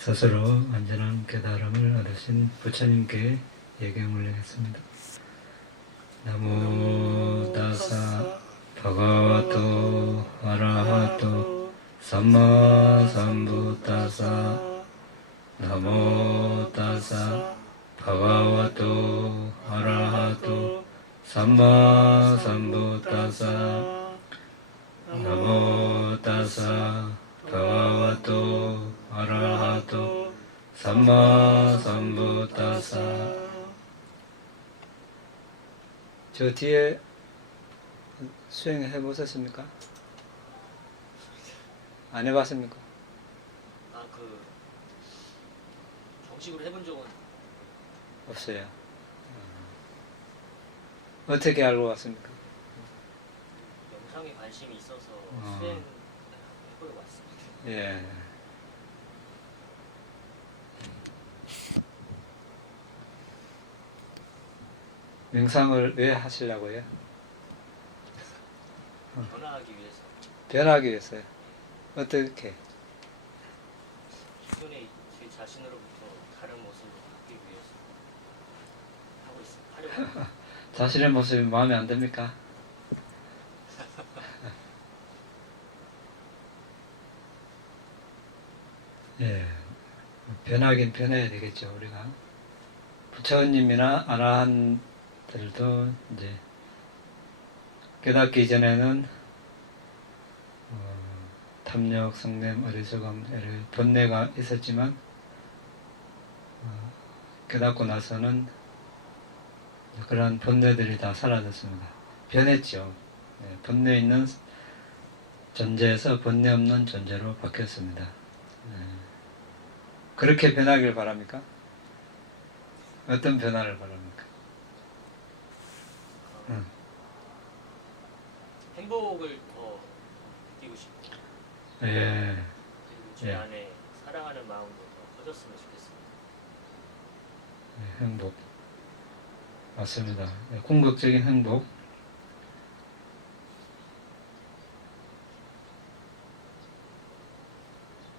스스로 완전한 깨달음을 얻으신 부처님께 예경 올리겠습니다. 나모 다사 바가와토 아라하토 삼마 삼부타사. 나모 다사 바가와토 아라하토 삼마 삼부타사. 나모 다사 바가와토 아라하토 삼마 삼부타사. 저 뒤에 수행해 보셨습니까? 안 해봤습니까? 정식으로 해본 적은 없어요. 어떻게 알고 왔습니까? 영상에 관심이 있어서 수행해보려고 왔습니다. 예. 명상을 왜 하시려고요? 변화하기 위해서. 변하기 위해서요. 어떻게? 기존의 제 자신으로부터 다른 모습으로 바뀌기 위해서 하고 있습니다. 하려고 합니다. 자신의 모습이 마음에 안 듭니까? 예. 변하긴 변해야 되겠죠, 우리가. 부처님이나 아라한들도 이제 깨닫기 전에는 탐욕, 성냄, 어리석음, 이런 번뇌가 있었지만 깨닫고 나서는 그러한 번뇌들이 다 사라졌습니다. 변했죠. 네, 번뇌 있는 존재에서 번뇌 없는 존재로 바뀌었습니다. 네. 그렇게 변하길 바랍니까? 어떤 변화를 바랍니까? 행복을 더 느끼고 싶고 예. 그리고 제 예. 안에 사랑하는 마음도 더 커졌으면 좋겠습니다. 네, 행복. 맞습니다. 네, 궁극적인 행복.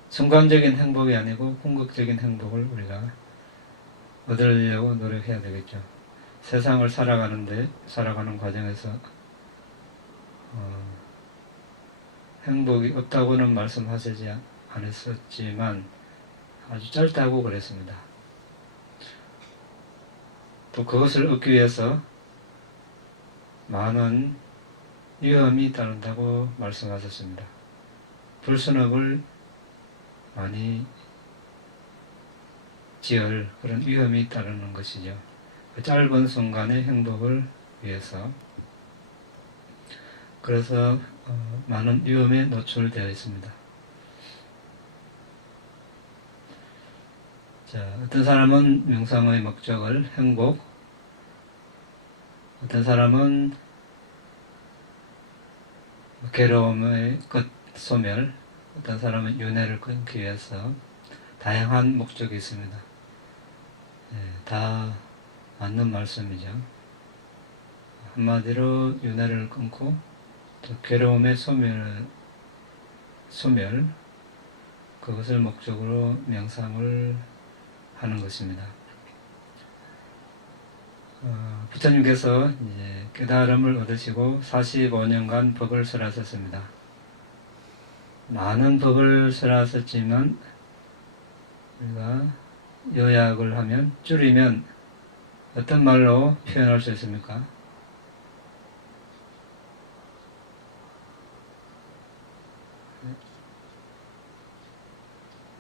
순간적인 행복이 아니고 궁극적인 행복을 우리가 얻으려고 노력해야 되겠죠. 세상을 살아가는 과정에서 행복이 없다고는 말씀하시지 않았었지만 아주 짧다고 그랬습니다. 또 그것을 얻기 위해서 많은 위험이 따른다고 말씀하셨습니다. 불순업을 많이 지을 그런 위험이 따르는 것이죠. 그 짧은 순간의 행복을 위해서. 그래서 많은 위험에 노출되어 있습니다. 자, 어떤 사람은 명상의 목적을 행복, 어떤 사람은 괴로움의 끝 소멸, 어떤 사람은 윤회를 끊기 위해서 다양한 목적이 있습니다. 예, 다 맞는 말씀이죠. 한마디로 윤회를 끊고 또 괴로움의 소멸, 그것을 목적으로 명상을 하는 것입니다. 부처님께서 이제 깨달음을 얻으시고 45년간 법을 설하셨습니다. 많은 법을 설하셨지만 우리가 요약을 하면, 줄이면 어떤 말로 표현할 수 있습니까?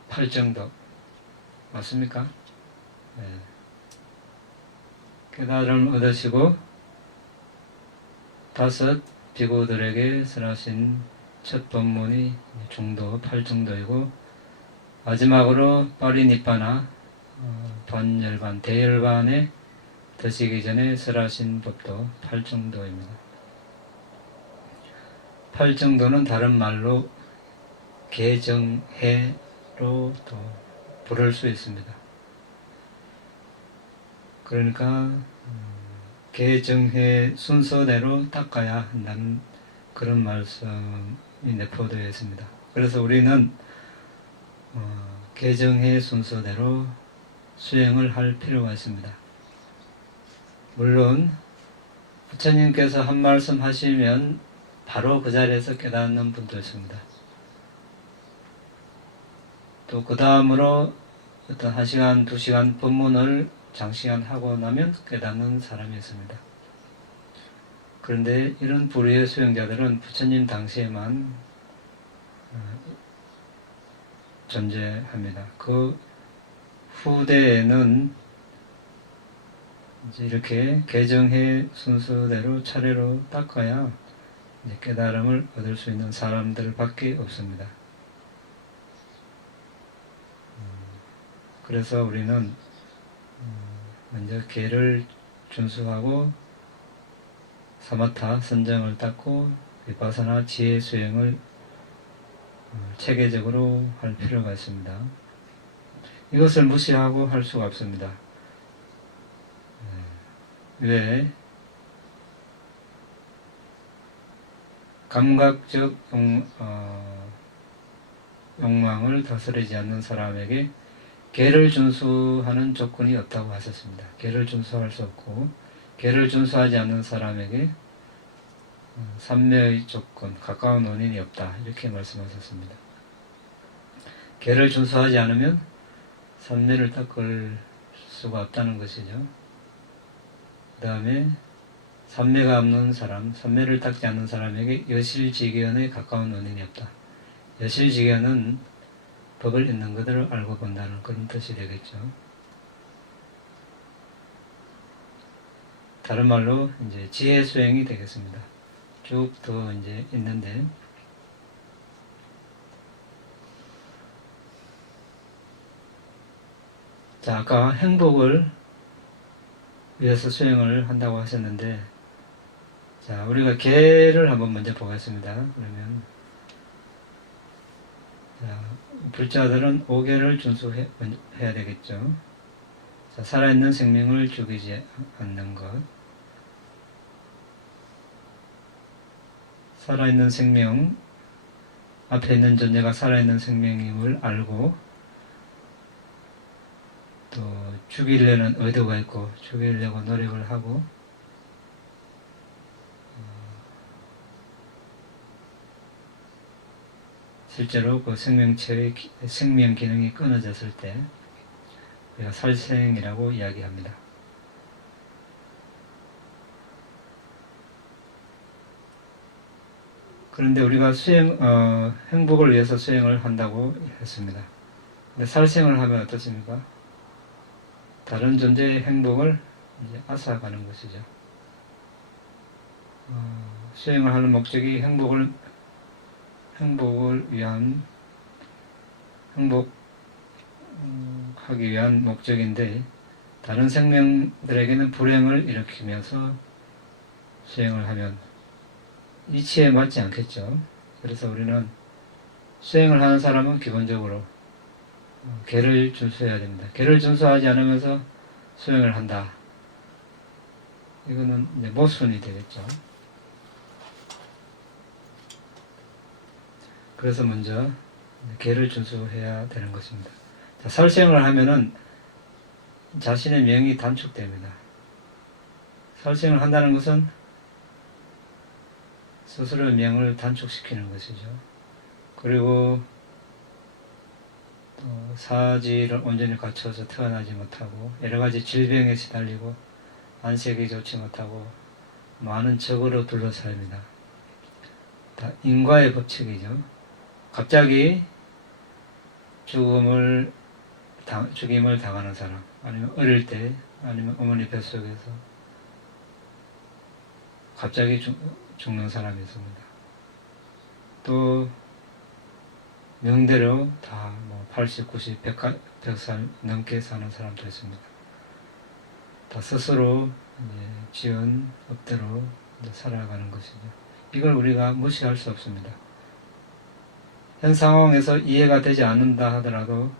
팔정도 맞습니까? 네. 깨달음을 얻으시고 5 비구들에게 설하신 첫 법문이 중도, 8중도이고 마지막으로 파리니빠나 번열반, 대열반에 드시기 전에 설하신 법도 8중도입니다. 8중도는 다른 말로 개정해로 또 부를 수 있습니다. 그러니까 개정해 순서대로 닦아야 한다는 그런 말씀이 내포되어 있습니다. 그래서 우리는 개정의 순서대로 수행을 할 필요가 있습니다. 물론 부처님께서 한 말씀 하시면 바로 그 자리에서 깨닫는 분도 있습니다. 또 그 다음으로 어떤 1시간, 2시간 법문을 장시간 하고 나면 깨닫는 사람이 있습니다. 그런데 이런 부류의 수행자들은 부처님 당시에만 존재합니다. 그 후대에는 이제 이렇게 개정해 순서대로 차례로 닦아야 이제 깨달음을 얻을 수 있는 사람들밖에 없습니다. 그래서 우리는 먼저 계를 준수하고 사마타 선정을 닦고 비파사나 지혜 수행을 체계적으로 할 필요가 있습니다. 이것을 무시하고 할 수가 없습니다. 왜? 감각적 욕망을 다스리지 않는 사람에게 계를 준수하는 조건이 없다고 하셨습니다. 계를 준수할 수 없고, 계를 준수하지 않는 사람에게 삼매의 조건, 가까운 원인이 없다, 이렇게 말씀하셨습니다. 계를 준수하지 않으면 삼매를 닦을 수가 없다는 것이죠. 그 다음에 삼매가 없는 사람, 삼매를 닦지 않는 사람에게 여실지견에 가까운 원인이 없다. 여실지견은 법을 있는 그대로 알고 본다는 그런 뜻이 되겠죠. 다른 말로 이제 지혜 수행이 되겠습니다. 쭉 더 이제 있는데, 자, 아까 행복을 위해서 수행을 한다고 하셨는데, 자, 우리가 계를 한번 먼저 보겠습니다. 그러면, 자, 불자들은 5계를 준수해야 되겠죠. 자, 살아있는 생명을 죽이지 않는 것. 살아있는 생명, 앞에 있는 존재가 살아있는 생명임을 알고, 또 죽이려는 의도가 있고, 죽이려고 노력을 하고, 실제로 그 생명체의 생명 기능이 끊어졌을 때 우리가 살생이라고 이야기합니다. 그런데 우리가 행복을 위해서 수행을 한다고 했습니다. 근데 살생을 하면 어떻습니까? 다른 존재의 행복을 이제 앗아가는 것이죠. 수행을 하는 목적이 행복을 위한, 행복하기 위한 목적인데, 다른 생명들에게는 불행을 일으키면서 수행을 하면 이치에 맞지 않겠죠. 그래서 우리는 수행을 하는 사람은 기본적으로 계를 준수해야 됩니다. 계를 준수하지 않으면서 수행을 한다. 이거는 이제 모순이 되겠죠. 그래서 먼저 계를 준수해야 되는 것입니다. 자, 살생을 하면은 자신의 명이 단축됩니다. 살생을 한다는 것은 스스로의 명을 단축시키는 것이죠. 그리고 또 사지를 온전히 갖춰서 태어나지 못하고 여러 가지 질병에 시달리고 안색이 좋지 못하고 많은 적으로 둘러싸입니다. 다 인과의 법칙이죠. 갑자기 죽임을 당하는 사람, 아니면 어릴 때, 아니면 어머니 뱃속에서 갑자기 죽는 사람이 있습니다. 또 명대로 다 80, 90, 100살 넘게 사는 사람도 있습니다. 다 스스로 지은 업대로 살아가는 것이죠. 이걸 우리가 무시할 수 없습니다. 현 상황에서 이해가 되지 않는다 하더라도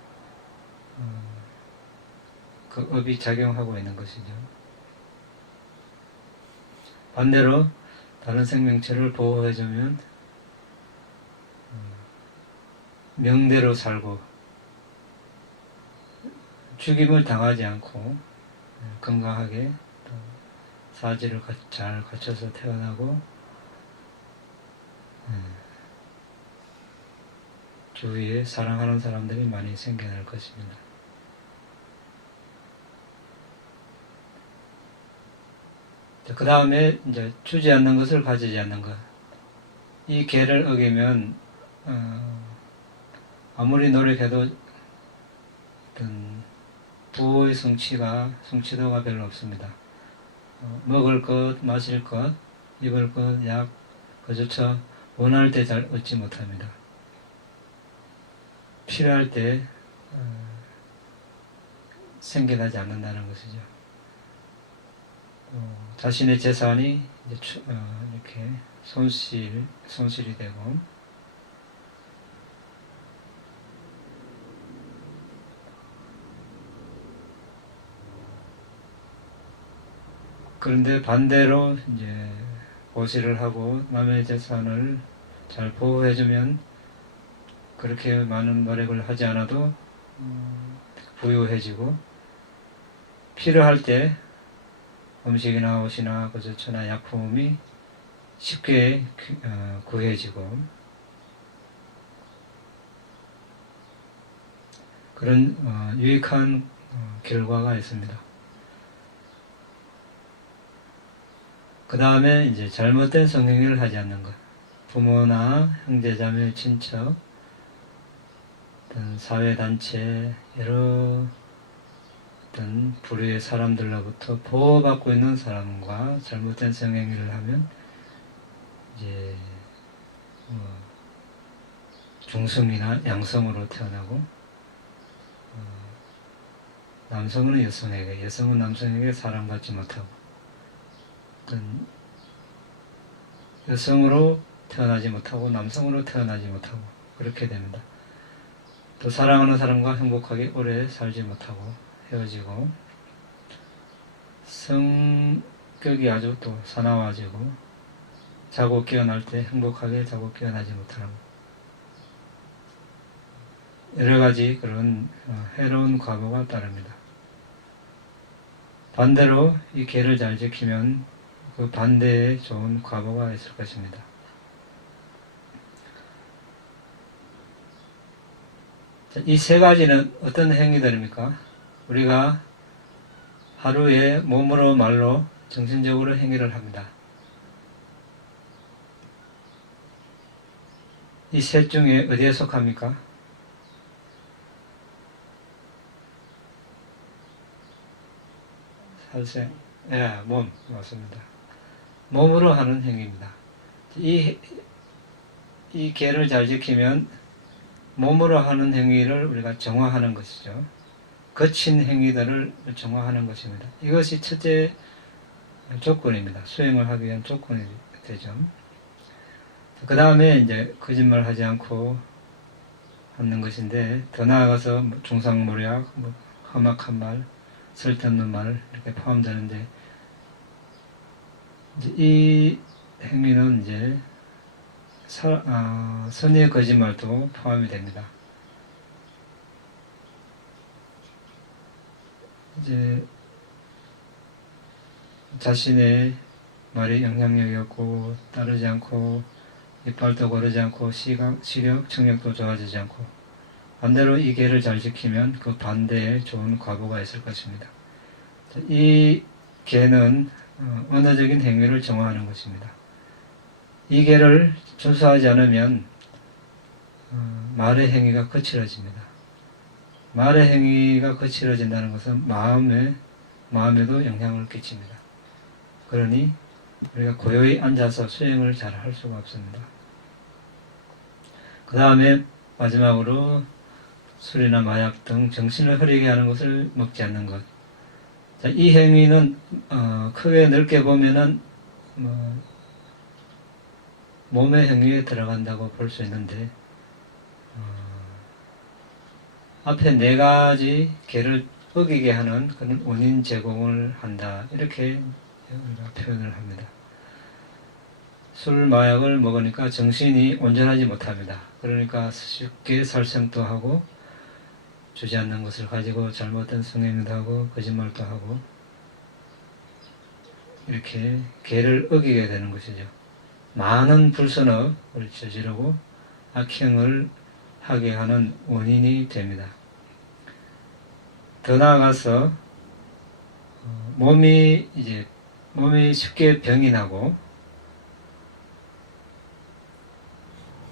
그 업이 작용하고 있는 것이죠. 반대로 다른 생명체를 보호해주면 명대로 살고 죽임을 당하지 않고 건강하게 또 사지를 잘 갖춰서 태어나고 주위에 사랑하는 사람들이 많이 생겨날 것입니다. 그 다음에 이제 주지 않는 것을 가지지 않는 것. 이 계를 어기면 아무리 노력해도 어떤 부의 성취도가 별로 없습니다. 먹을 것, 마실 것, 입을 것, 약, 그조차 원할 때 잘 얻지 못합니다. 필요할 때 생겨나지 않는다는 것이죠. 자신의 재산이 이제 이렇게 손실이 되고 그런데 반대로 이제 보시를 하고 남의 재산을 잘 보호해주면 그렇게 많은 노력을 하지 않아도 부유해지고 필요할 때 음식이나 옷이나 거저처나 약품이 쉽게 구해지고 그런 유익한 결과가 있습니다. 그 다음에 이제 잘못된 성행위를 하지 않는 것. 부모나 형제자매, 친척, 어떤 사회단체, 여러 어떤 부류의 사람들로부터 보호받고 있는 사람과 잘못된 성행위를 하면 이제 중성이나 양성으로 태어나고 남성은 여성에게, 여성은 남성에게 사랑받지 못하고 어떤 여성으로 태어나지 못하고 남성으로 태어나지 못하고 그렇게 됩니다. 또 사랑하는 사람과 행복하게 오래 살지 못하고 헤어지고 성격이 아주 또 사나워지고 자고 깨어날 때 행복하게 자고 깨어나지 못하고 여러 가지 그런 해로운 과보가 따릅니다. 반대로 이 계를 잘 지키면 그 반대에 좋은 과보가 있을 것입니다. 이 세 가지는 어떤 행위들입니까? 우리가 하루에 몸으로 말로 정신적으로 행위를 합니다. 이 셋 중에 어디에 속합니까? 살생, 몸, 맞습니다. 몸으로 하는 행위입니다. 이 계를 잘 지키면 몸으로 하는 행위를 우리가 정화하는 것이죠. 거친 행위들을 정화하는 것입니다. 이것이 첫째 조건입니다. 수행을 하기 위한 조건이 되죠. 그 다음에 이제 거짓말 하지 않고 하는 것인데, 더 나아가서 중상모략, 험악한 말, 쓸데없는 말, 이렇게 포함되는데, 이제 이 행위는 이제 선의의 거짓말도 포함이 됩니다. 이제 자신의 말이 영향력이 없고 따르지 않고 이빨도 고르지 않고 시력, 청력도 좋아지지 않고 반대로 이 계를 잘 지키면 그 반대에 좋은 과보가 있을 것입니다. 이 계는 언어적인 행위를 정화하는 것입니다. 이 계를 준수하지 않으면 말의 행위가 거칠어집니다. 말의 행위가 거칠어진다는 것은 마음에도 영향을 끼칩니다. 그러니 우리가 고요히 앉아서 수행을 잘 할 수가 없습니다. 그 다음에 마지막으로 술이나 마약 등 정신을 흐리게 하는 것을 먹지 않는 것. 자, 이 행위는 크게 넓게 보면은 몸의 행위에 들어간다고 볼 수 있는데 앞에 네 가지 계를 어기게 하는 그런 원인 제공을 한다, 이렇게 우리가 표현을 합니다. 술, 마약을 먹으니까 정신이 온전하지 못합니다. 그러니까 쉽게 살생도 하고 주지 않는 것을 가지고 잘못된 성행도 하고 거짓말도 하고 이렇게 계를 어기게 되는 것이죠. 많은 불선업을 저지르고 악행을 하게 하는 원인이 됩니다. 더 나아가서 몸이 쉽게 병이 나고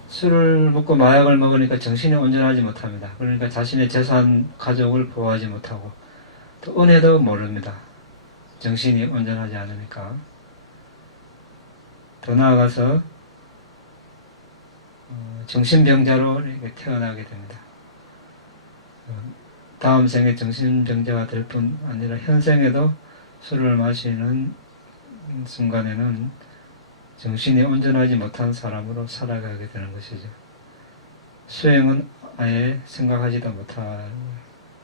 술을 먹고 마약을 먹으니까 정신이 온전하지 못합니다. 그러니까 자신의 재산, 가족을 보호하지 못하고 또 은혜도 모릅니다. 정신이 온전하지 않으니까. 더 나아가서 정신병자로 이렇게 태어나게 됩니다. 다음 생에 정신병자가 될 뿐 아니라 현생에도 술을 마시는 순간에는 정신이 온전하지 못한 사람으로 살아가게 되는 것이죠. 수행은 아예 생각하지도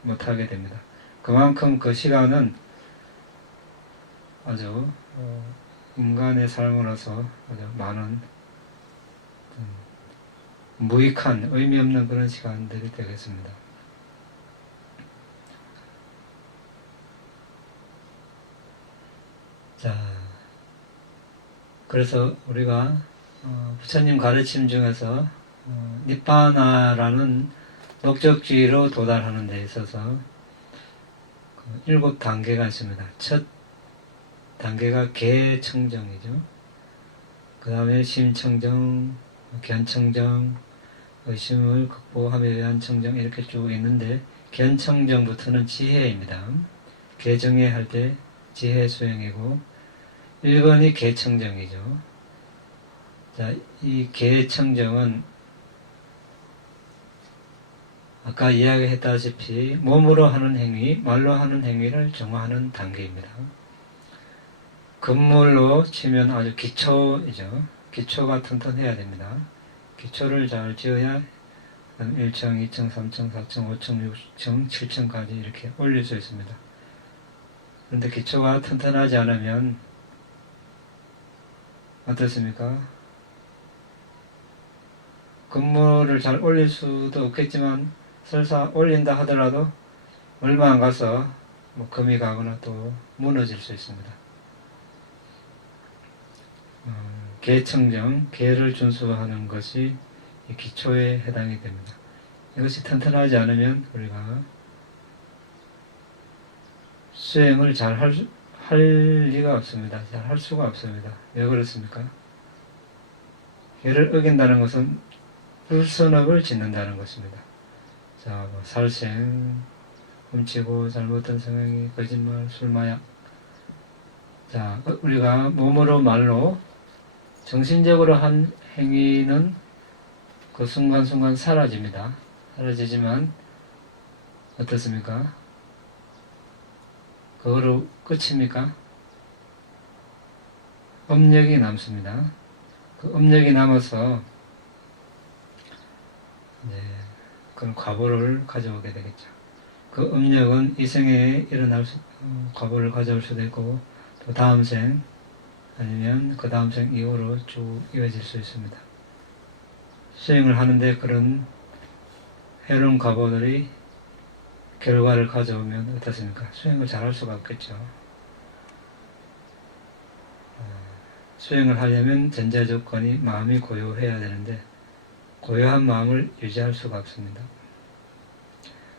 못하게 됩니다. 그만큼 그 시간은 아주 인간의 삶으로서 아주 많은 무익한 의미 없는 그런 시간들이 되겠습니다. 자, 그래서 우리가 부처님 가르침 중에서 니빠나라는 목적지로 도달하는 데 있어서 7단계가 있습니다. 첫 단계가 개청정이죠. 그 다음에 심청정, 견청정, 의심을 극복함에 의한 청정 이렇게 쭉 있는데 견청정부터는 지혜입니다. 개정해 할 때 지혜 수행이고 1번이 개청정이죠. 자, 이 개청정은 아까 이야기했다시피 몸으로 하는 행위, 말로 하는 행위를 정화하는 단계입니다. 건물로 치면 아주 기초이죠. 기초가 튼튼해야 됩니다. 기초를 잘 지어야 1층, 2층, 3층, 4층, 5층, 6층, 7층까지 이렇게 올릴 수 있습니다. 그런데 기초가 튼튼하지 않으면 어떻습니까? 건물을 잘 올릴 수도 없겠지만 설사 올린다 하더라도 얼마 안 가서 금이 가거나 또 무너질 수 있습니다. 개청정, 개를 준수하는 것이 기초에 해당이 됩니다. 이것이 튼튼하지 않으면 우리가 수행을 잘 할 리가 없습니다. 잘 할 수가 없습니다. 왜 그렇습니까? 개를 어긴다는 것은 불선업을 짓는다는 것입니다. 자, 살생, 훔치고 잘못된 성행위, 거짓말, 술, 마약. 자, 우리가 몸으로 말로 정신적으로 한 행위는 그 순간순간 사라집니다. 사라지지만 어떻습니까? 그거로 끝입니까? 업력이 남습니다. 그 업력이 남아서 그런 과보를 가져오게 되겠죠. 그 업력은 이 생에 과보를 가져올 수도 있고 또 다음 생 아니면 그 다음 생 이후로 쭉 이어질 수 있습니다. 수행을 하는데 그런 해로운 과보들이 결과를 가져오면 어떻습니까? 수행을 잘할 수가 없겠죠. 수행을 하려면 전제 조건이 마음이 고요해야 되는데 고요한 마음을 유지할 수가 없습니다.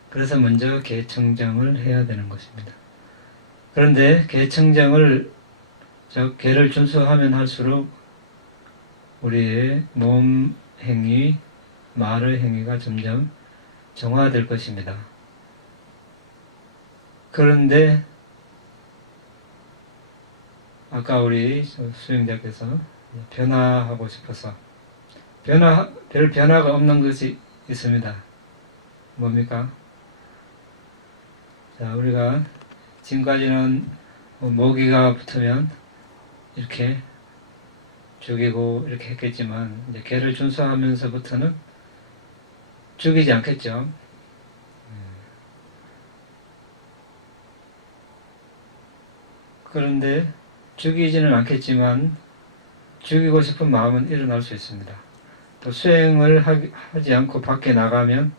그래서 먼저 개청정을 해야 되는 것입니다. 그런데 개청정을 개를 준수하면 할수록 우리의 몸 행위, 말의 행위가 점점 정화될 것입니다. 그런데 아까 우리 수행자께서 변화하고 싶어서 별 변화가 없는 것이 있습니다. 뭡니까? 자, 우리가 지금까지는 모기가 붙으면 이렇게 죽이고 이렇게 했겠지만 이제 개를 준수하면서부터는 죽이지 않겠죠. 그런데 죽이지는 않겠지만 죽이고 싶은 마음은 일어날 수 있습니다. 또 수행을 하지 않고 밖에 나가면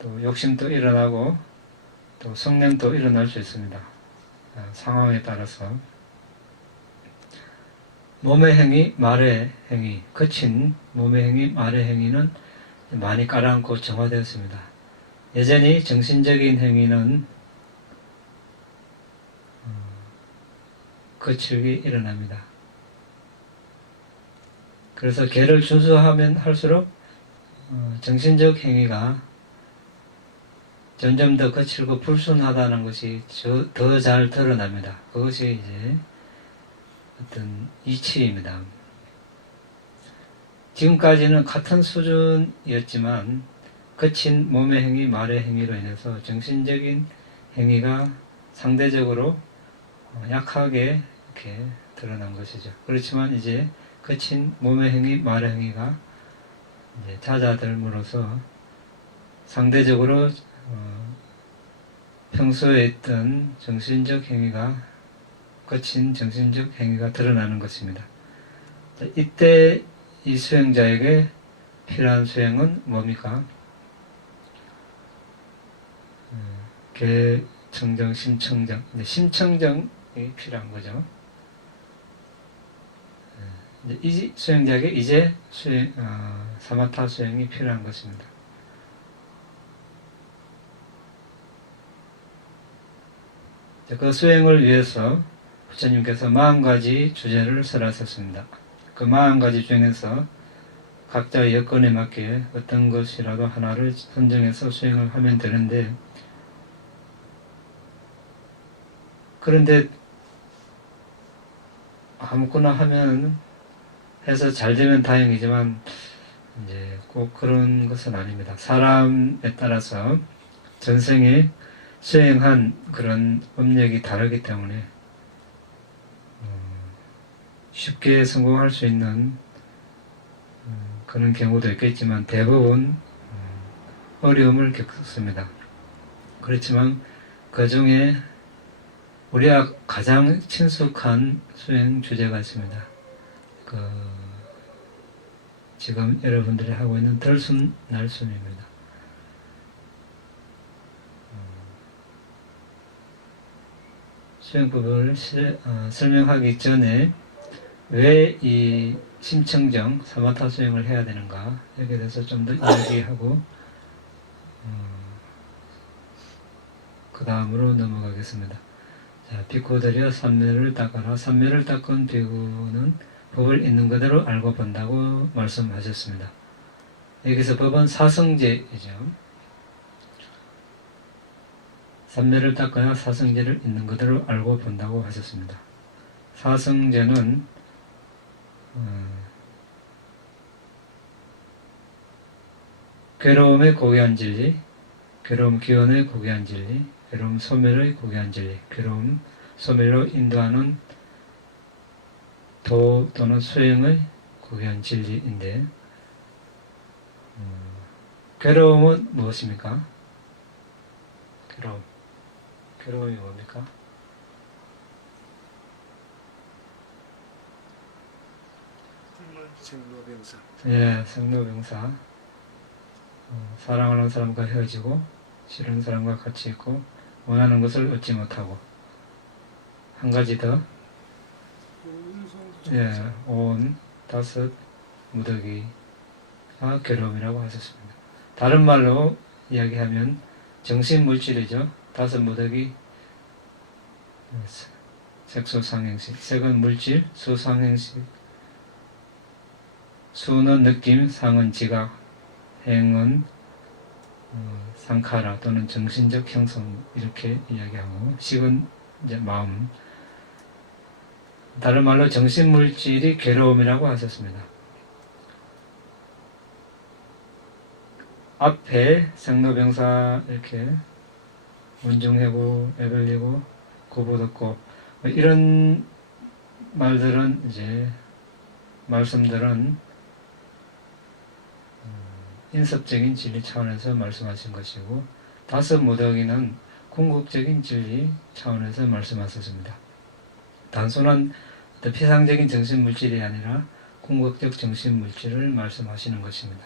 또 욕심도 일어나고 또 성냄도 일어날 수 있습니다. 상황에 따라서. 몸의 행위, 말의 행위, 거친 몸의 행위, 말의 행위는 많이 깔아앉고 정화되었습니다. 여전히 정신적인 행위는 거칠게 일어납니다. 그래서 계를 준수하면 할수록 정신적 행위가 점점 더 거칠고 불순하다는 것이 더 잘 드러납니다. 그것이 이제 어떤 이치입니다. 지금까지는 같은 수준이었지만 거친 몸의 행위, 말의 행위로 인해서 정신적인 행위가 상대적으로 약하게 이렇게 드러난 것이죠. 그렇지만 이제 거친 몸의 행위, 말의 행위가 이제 잦아들므로써 상대적으로 평소에 있던 정신적 행위가 거친 정신적 행위가 드러나는 것입니다. 이때 이 수행자에게 필요한 수행은 뭡니까? 계청정, 심청정. 심청정이 필요한 거죠. 이 수행자에게 이제 사마타 수행이 필요한 것입니다. 그 수행을 위해서 부처님께서 40가지 주제를 설하셨습니다. 그 40가지 중에서 각자의 여건에 맞게 어떤 것이라도 하나를 선정해서 수행을 하면 되는데, 그런데 아무거나 하면 해서 잘 되면 다행이지만 이제 꼭 그런 것은 아닙니다. 사람에 따라서 전생에 수행한 그런 업력이 다르기 때문에 쉽게 성공할 수 있는 그런 경우도 있겠지만 대부분 어려움을 겪습니다. 그렇지만 그 중에 우리가 가장 친숙한 수행 주제가 있습니다. 지금 여러분들이 하고 있는 덜순 날순입니다. 수행법을 설명하기 전에 왜 이 심청정, 사마타 수행을 해야 되는가, 여기에 대해서 좀 더 이야기하고 그 다음으로 넘어가겠습니다. 자, 비코들이여 삼매를 닦아라. 삼매를 닦은 비구는 법을 있는 그대로 알고 본다고 말씀하셨습니다. 여기서 법은 사성제이죠. 삼매를 닦아야 사성제를 있는 그대로 알고 본다고 하셨습니다. 사성제는 괴로움의 고귀한 진리, 괴로움 기원의 고귀한 진리, 괴로움 소멸의 고귀한 진리, 괴로움 소멸로 인도하는 도 또는 수행의 고귀한 진리인데, 괴로움은 무엇입니까? 괴로움이 뭡니까? 생로병사. 예, 생로병사. 사랑하는 사람과 헤어지고 싫은 사람과 같이 있고 원하는 것을 얻지 못하고, 한 가지 더, 예, 온, 다섯, 무더기가 괴로움이라고 하셨습니다. 다른 말로 이야기하면 정신물질이죠. 다섯 무더기, 색소상행식, 색은 물질, 소상행식, 수는 느낌, 상은 지각, 행은 상카라 또는 정신적 형성, 이렇게 이야기하고, 식은 이제 마음. 다른 말로 정신물질이 괴로움이라고 하셨습니다. 앞에 생로병사 이렇게 문중해고, 애벌리고, 고보듣고, 이런 말들은 이제 말씀들은 인섭적인 진리 차원에서 말씀하신 것이고, 다섯 무더기는 궁극적인 진리 차원에서 말씀하셨습니다. 단순한 피상적인 정신물질이 아니라 궁극적 정신물질을 말씀하시는 것입니다.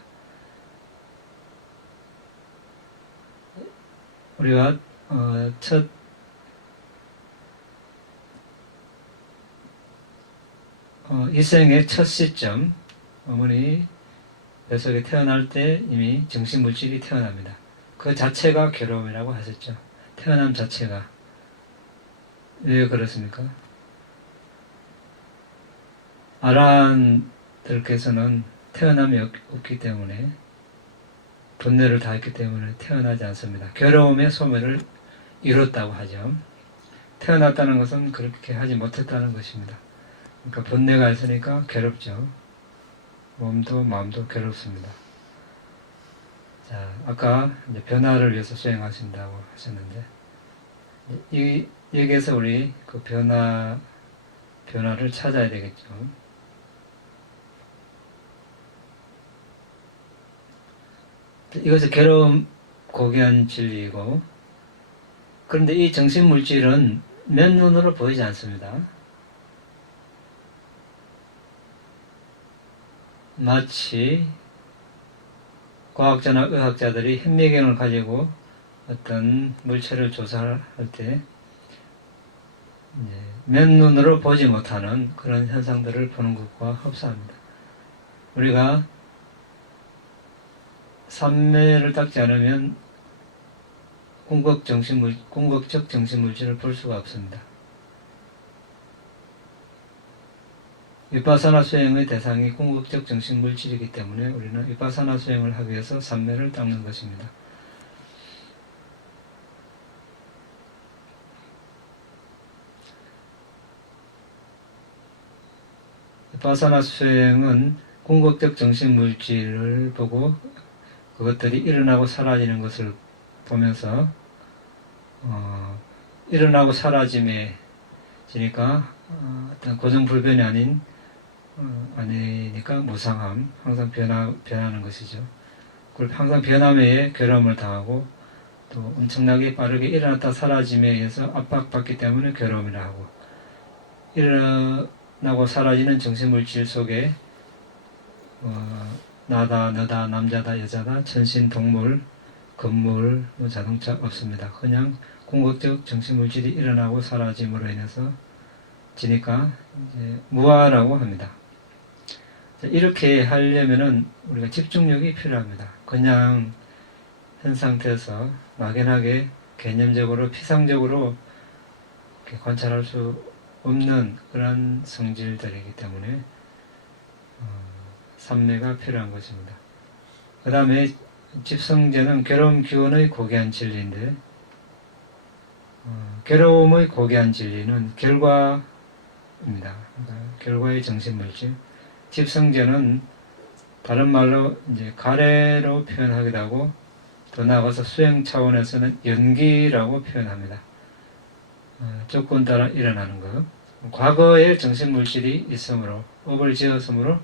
우리가 첫 이생의 첫 시점, 어머니 뱃속에 태어날 때 이미 정신물질이 태어납니다. 그 자체가 괴로움이라고 하셨죠. 태어남 자체가. 왜 그렇습니까? 아란들께서는 태어남이 없기 때문에, 번뇌를 다 했기 때문에 태어나지 않습니다. 괴로움의 소멸을 이뤘다고 하죠. 태어났다는 것은 그렇게 하지 못했다는 것입니다. 그러니까 번뇌가 있으니까 괴롭죠. 몸도 마음도 괴롭습니다. 자, 아까 이제 변화를 위해서 수행하신다고 하셨는데, 여기에서 우리 그 변화를 찾아야 되겠죠. 이것은 괴로움, 고귀한 진리이고, 그런데 이 정신물질은 맨눈으로 보이지 않습니다. 마치 과학자나 의학자들이 현미경을 가지고 어떤 물체를 조사할 때 맨눈으로 보지 못하는 그런 현상들을 보는 것과 흡사합니다. 우리가 삼매를 닦지 않으면 궁극적 정신물질을 볼 수가 없습니다. 위파사나 수행의 대상이 궁극적 정신물질이기 때문에 우리는 위파사나 수행을 하기 위해서 삼매를 닦는 것입니다. 위파사나 수행은 궁극적 정신물질을 보고 그것들이 일어나고 사라지는 것을 보면서 일어나고 사라짐에 지니까 어떤 고정불변이 아니니까 무상함, 항상 변하는 것이죠. 그리고 항상 변함에 괴로움을 당하고 또 엄청나게 빠르게 일어났다 사라짐에 의해서 압박받기 때문에 괴로움이라 하고, 일어나고 사라지는 정신물질 속에 나다, 너다, 남자다, 여자다, 천신, 동물, 건물, 자동차 없습니다. 그냥 궁극적 정신물질이 일어나고 사라짐으로 인해서 지니까 이제 무아라고 합니다. 이렇게 하려면은 우리가 집중력이 필요합니다. 그냥 현 상태에서 막연하게 개념적으로 피상적으로 이렇게 관찰할 수 없는 그런 성질들이기 때문에 삼매가 필요한 것입니다. 그 다음에 집성제는 괴로움 기원의 고귀한 진리인데, 괴로움의 고귀한 진리는 결과입니다. 그러니까 결과의 정신물질. 집성제는 다른 말로 이제 가래로 표현하기도 하고, 더 나아가서 수행 차원에서는 연기라고 표현합니다. 조건 따라 일어나는 것. 과거에 정신물질이 있으므로, 업을 지었으므로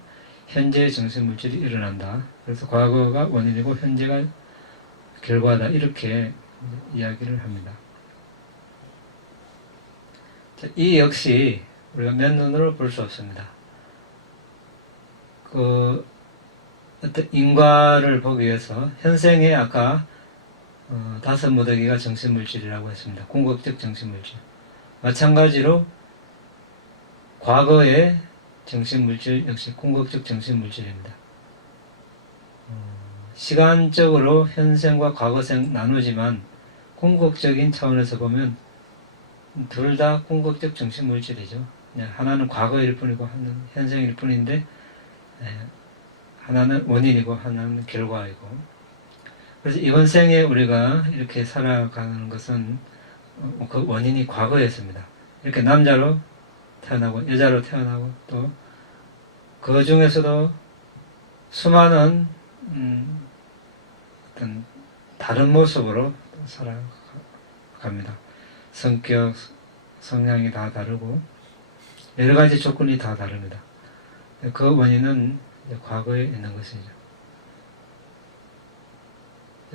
현재의 정신물질이 일어난다. 그래서 과거가 원인이고 현재가 결과다. 이렇게 이야기를 합니다. 이 역시 우리가 맨눈으로 볼 수 없습니다. 어떤 인과를 보기 위해서 현생에 아까 다섯 무더기가 정신물질이라고 했습니다. 궁극적 정신물질. 마찬가지로 과거의 정신물질 역시 궁극적 정신물질입니다. 시간적으로 현생과 과거생 나누지만 궁극적인 차원에서 보면 둘 다 궁극적 정신물질이죠. 하나는 과거일 뿐이고 하나는 현생일 뿐인데, 하나는 원인이고 하나는 결과이고, 그래서 이번 생에 우리가 이렇게 살아가는 것은 그 원인이 과거였습니다. 이렇게 남자로 태어나고 여자로 태어나고 또 그 중에서도 수많은 어떤 다른 모습으로 살아갑니다. 성격, 성향이 다 다르고 여러 가지 조건이 다 다릅니다. 그 원인은 과거에 있는 것이죠.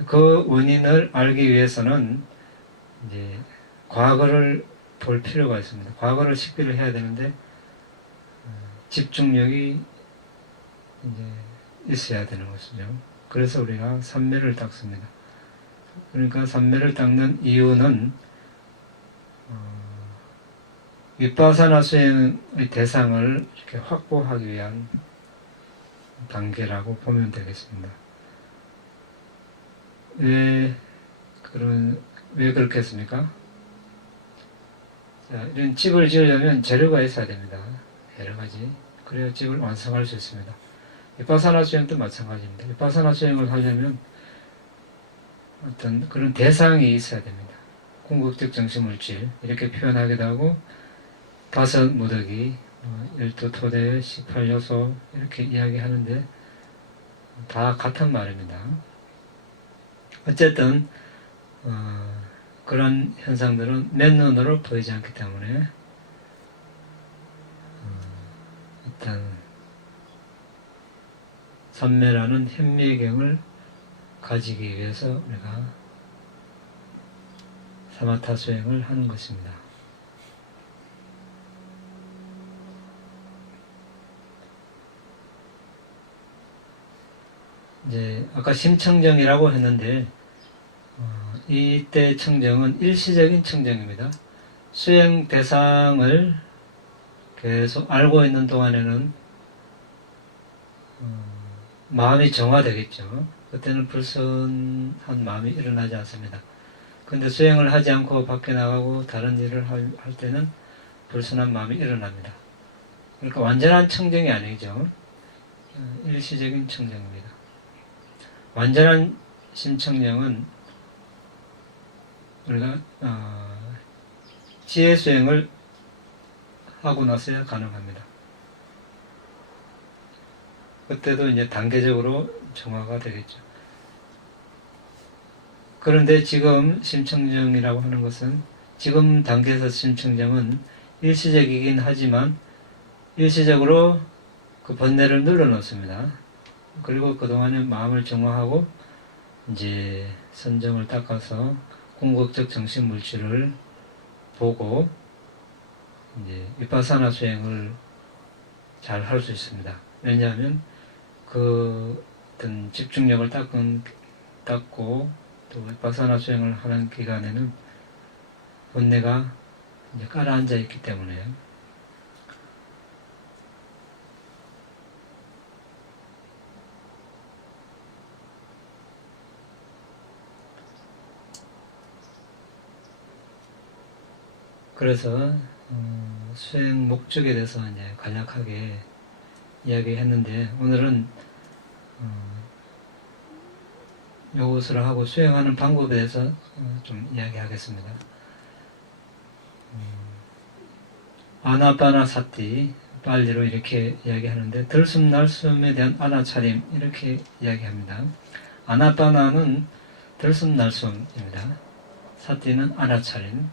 그 원인을 알기 위해서는 이제 과거를 볼 필요가 있습니다. 과거를 식별을 해야 되는데 집중력이 이제 있어야 되는 것이죠. 그래서 우리가 삼매를 닦습니다. 그러니까 삼매를 닦는 이유는 윗바사나 수행의 대상을 이렇게 확보하기 위한 단계라고 보면 되겠습니다. 왜 그렇겠습니까? 자, 이런 집을 지으려면 재료가 있어야 됩니다. 여러 가지. 그래야 집을 완성할 수 있습니다. 윗바사나 수행도 마찬가지입니다. 윗바사나 수행을 하려면 어떤 그런 대상이 있어야 됩니다. 궁극적 정신물질 이렇게 표현하기도 하고 다섯 무더기, 12토대, 18요소 이렇게 이야기하는데 다 같은 말입니다. 어쨌든 그런 현상들은 맨눈으로 보이지 않기 때문에 일단 삼매라는 현미경을 가지기 위해서 우리가 사마타 수행을 하는 것입니다. 이제 아까 심청정이라고 했는데 이때 청정은 일시적인 청정입니다. 수행 대상을 계속 알고 있는 동안에는 마음이 정화되겠죠. 그때는 불선한 마음이 일어나지 않습니다. 근데 수행을 하지 않고 밖에 나가고 다른 일을 할 때는 불선한 마음이 일어납니다. 그러니까 완전한 청정이 아니죠. 일시적인 청정입니다. 완전한 심청정은 우리가 지혜 수행을 하고 나서야 가능합니다. 그때도 이제 단계적으로 정화가 되겠죠. 그런데 지금 심청정이라고 하는 것은 지금 단계에서 심청정은 일시적이긴 하지만 일시적으로 그 번뇌를 눌러놓습니다. 그리고 그동안에 마음을 정화하고 이제 선정을 닦아서 궁극적 정신 물질을 보고 이제 위파사나 수행을 잘 할 수 있습니다. 왜냐하면 그 어떤 집중력을 닦고 또 위파사나 수행을 하는 기간에는 본내가 이제 깔아앉아 있기 때문에요. 그래서 수행 목적에 대해서 이제 간략하게 이야기했는데 오늘은 요것을 하고 수행하는 방법에 대해서 좀 이야기하겠습니다. 아나파나 사티 빨리로 이렇게 이야기하는데 들숨날숨에 대한 아나차림 이렇게 이야기합니다. 아나파나는 들숨날숨입니다. 사티는 아나차림.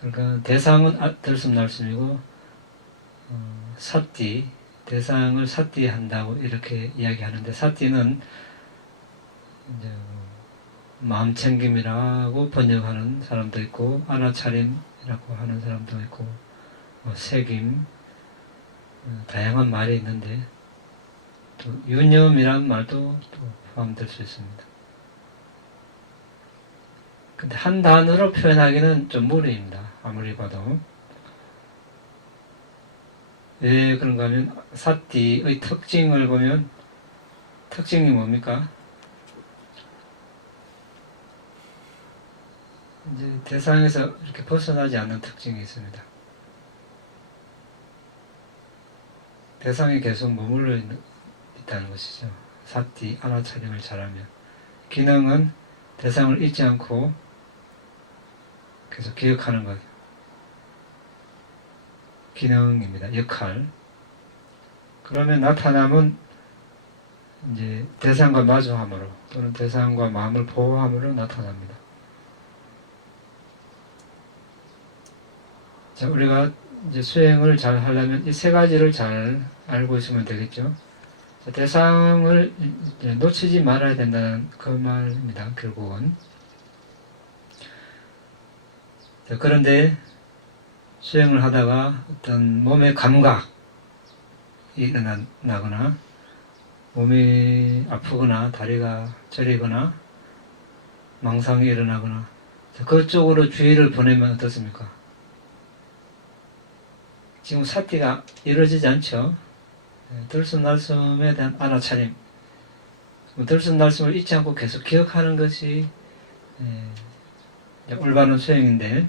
그러니까 대상은 들숨날숨이고 사띠 대상을 사띠한다고 이렇게 이야기하는데 사띠는 이제 마음챙김이라고 번역하는 사람도 있고 아나차림이라고 하는 사람도 있고 새김 다양한 말이 있는데 또 유념이라는 말도 또 포함될 수 있습니다. 근데 한 단어로 표현하기는 좀 무리입니다. 아무리 봐도. 왜 그런가 하면 사띠의 특징을 보면 특징이 뭡니까? 이제 대상에서 이렇게 벗어나지 않는 특징이 있습니다. 대상이 계속 머물러 있다는 것이죠. 사띠, 아나차림을 잘하면. 기능은 대상을 잊지 않고 계속 기억하는 것. 기능입니다. 역할. 그러면 나타남은 이제 대상과 마주함으로 또는 대상과 마음을 보호함으로 나타납니다. 자, 우리가 이제 수행을 잘 하려면 이 세 가지를 잘 알고 있으면 되겠죠. 자, 대상을 이제 놓치지 말아야 된다는 그 말입니다. 결국은. 자, 그런데 수행을 하다가 어떤 몸의 감각이 일어나거나 몸이 아프거나 다리가 저리거나 망상이 일어나거나 그쪽으로 주의를 보내면 어떻습니까? 지금 사티가 이루어지지 않죠. 들숨날숨에 대한 알아차림, 들숨날숨을 잊지 않고 계속 기억하는 것이 올바른 수행인데,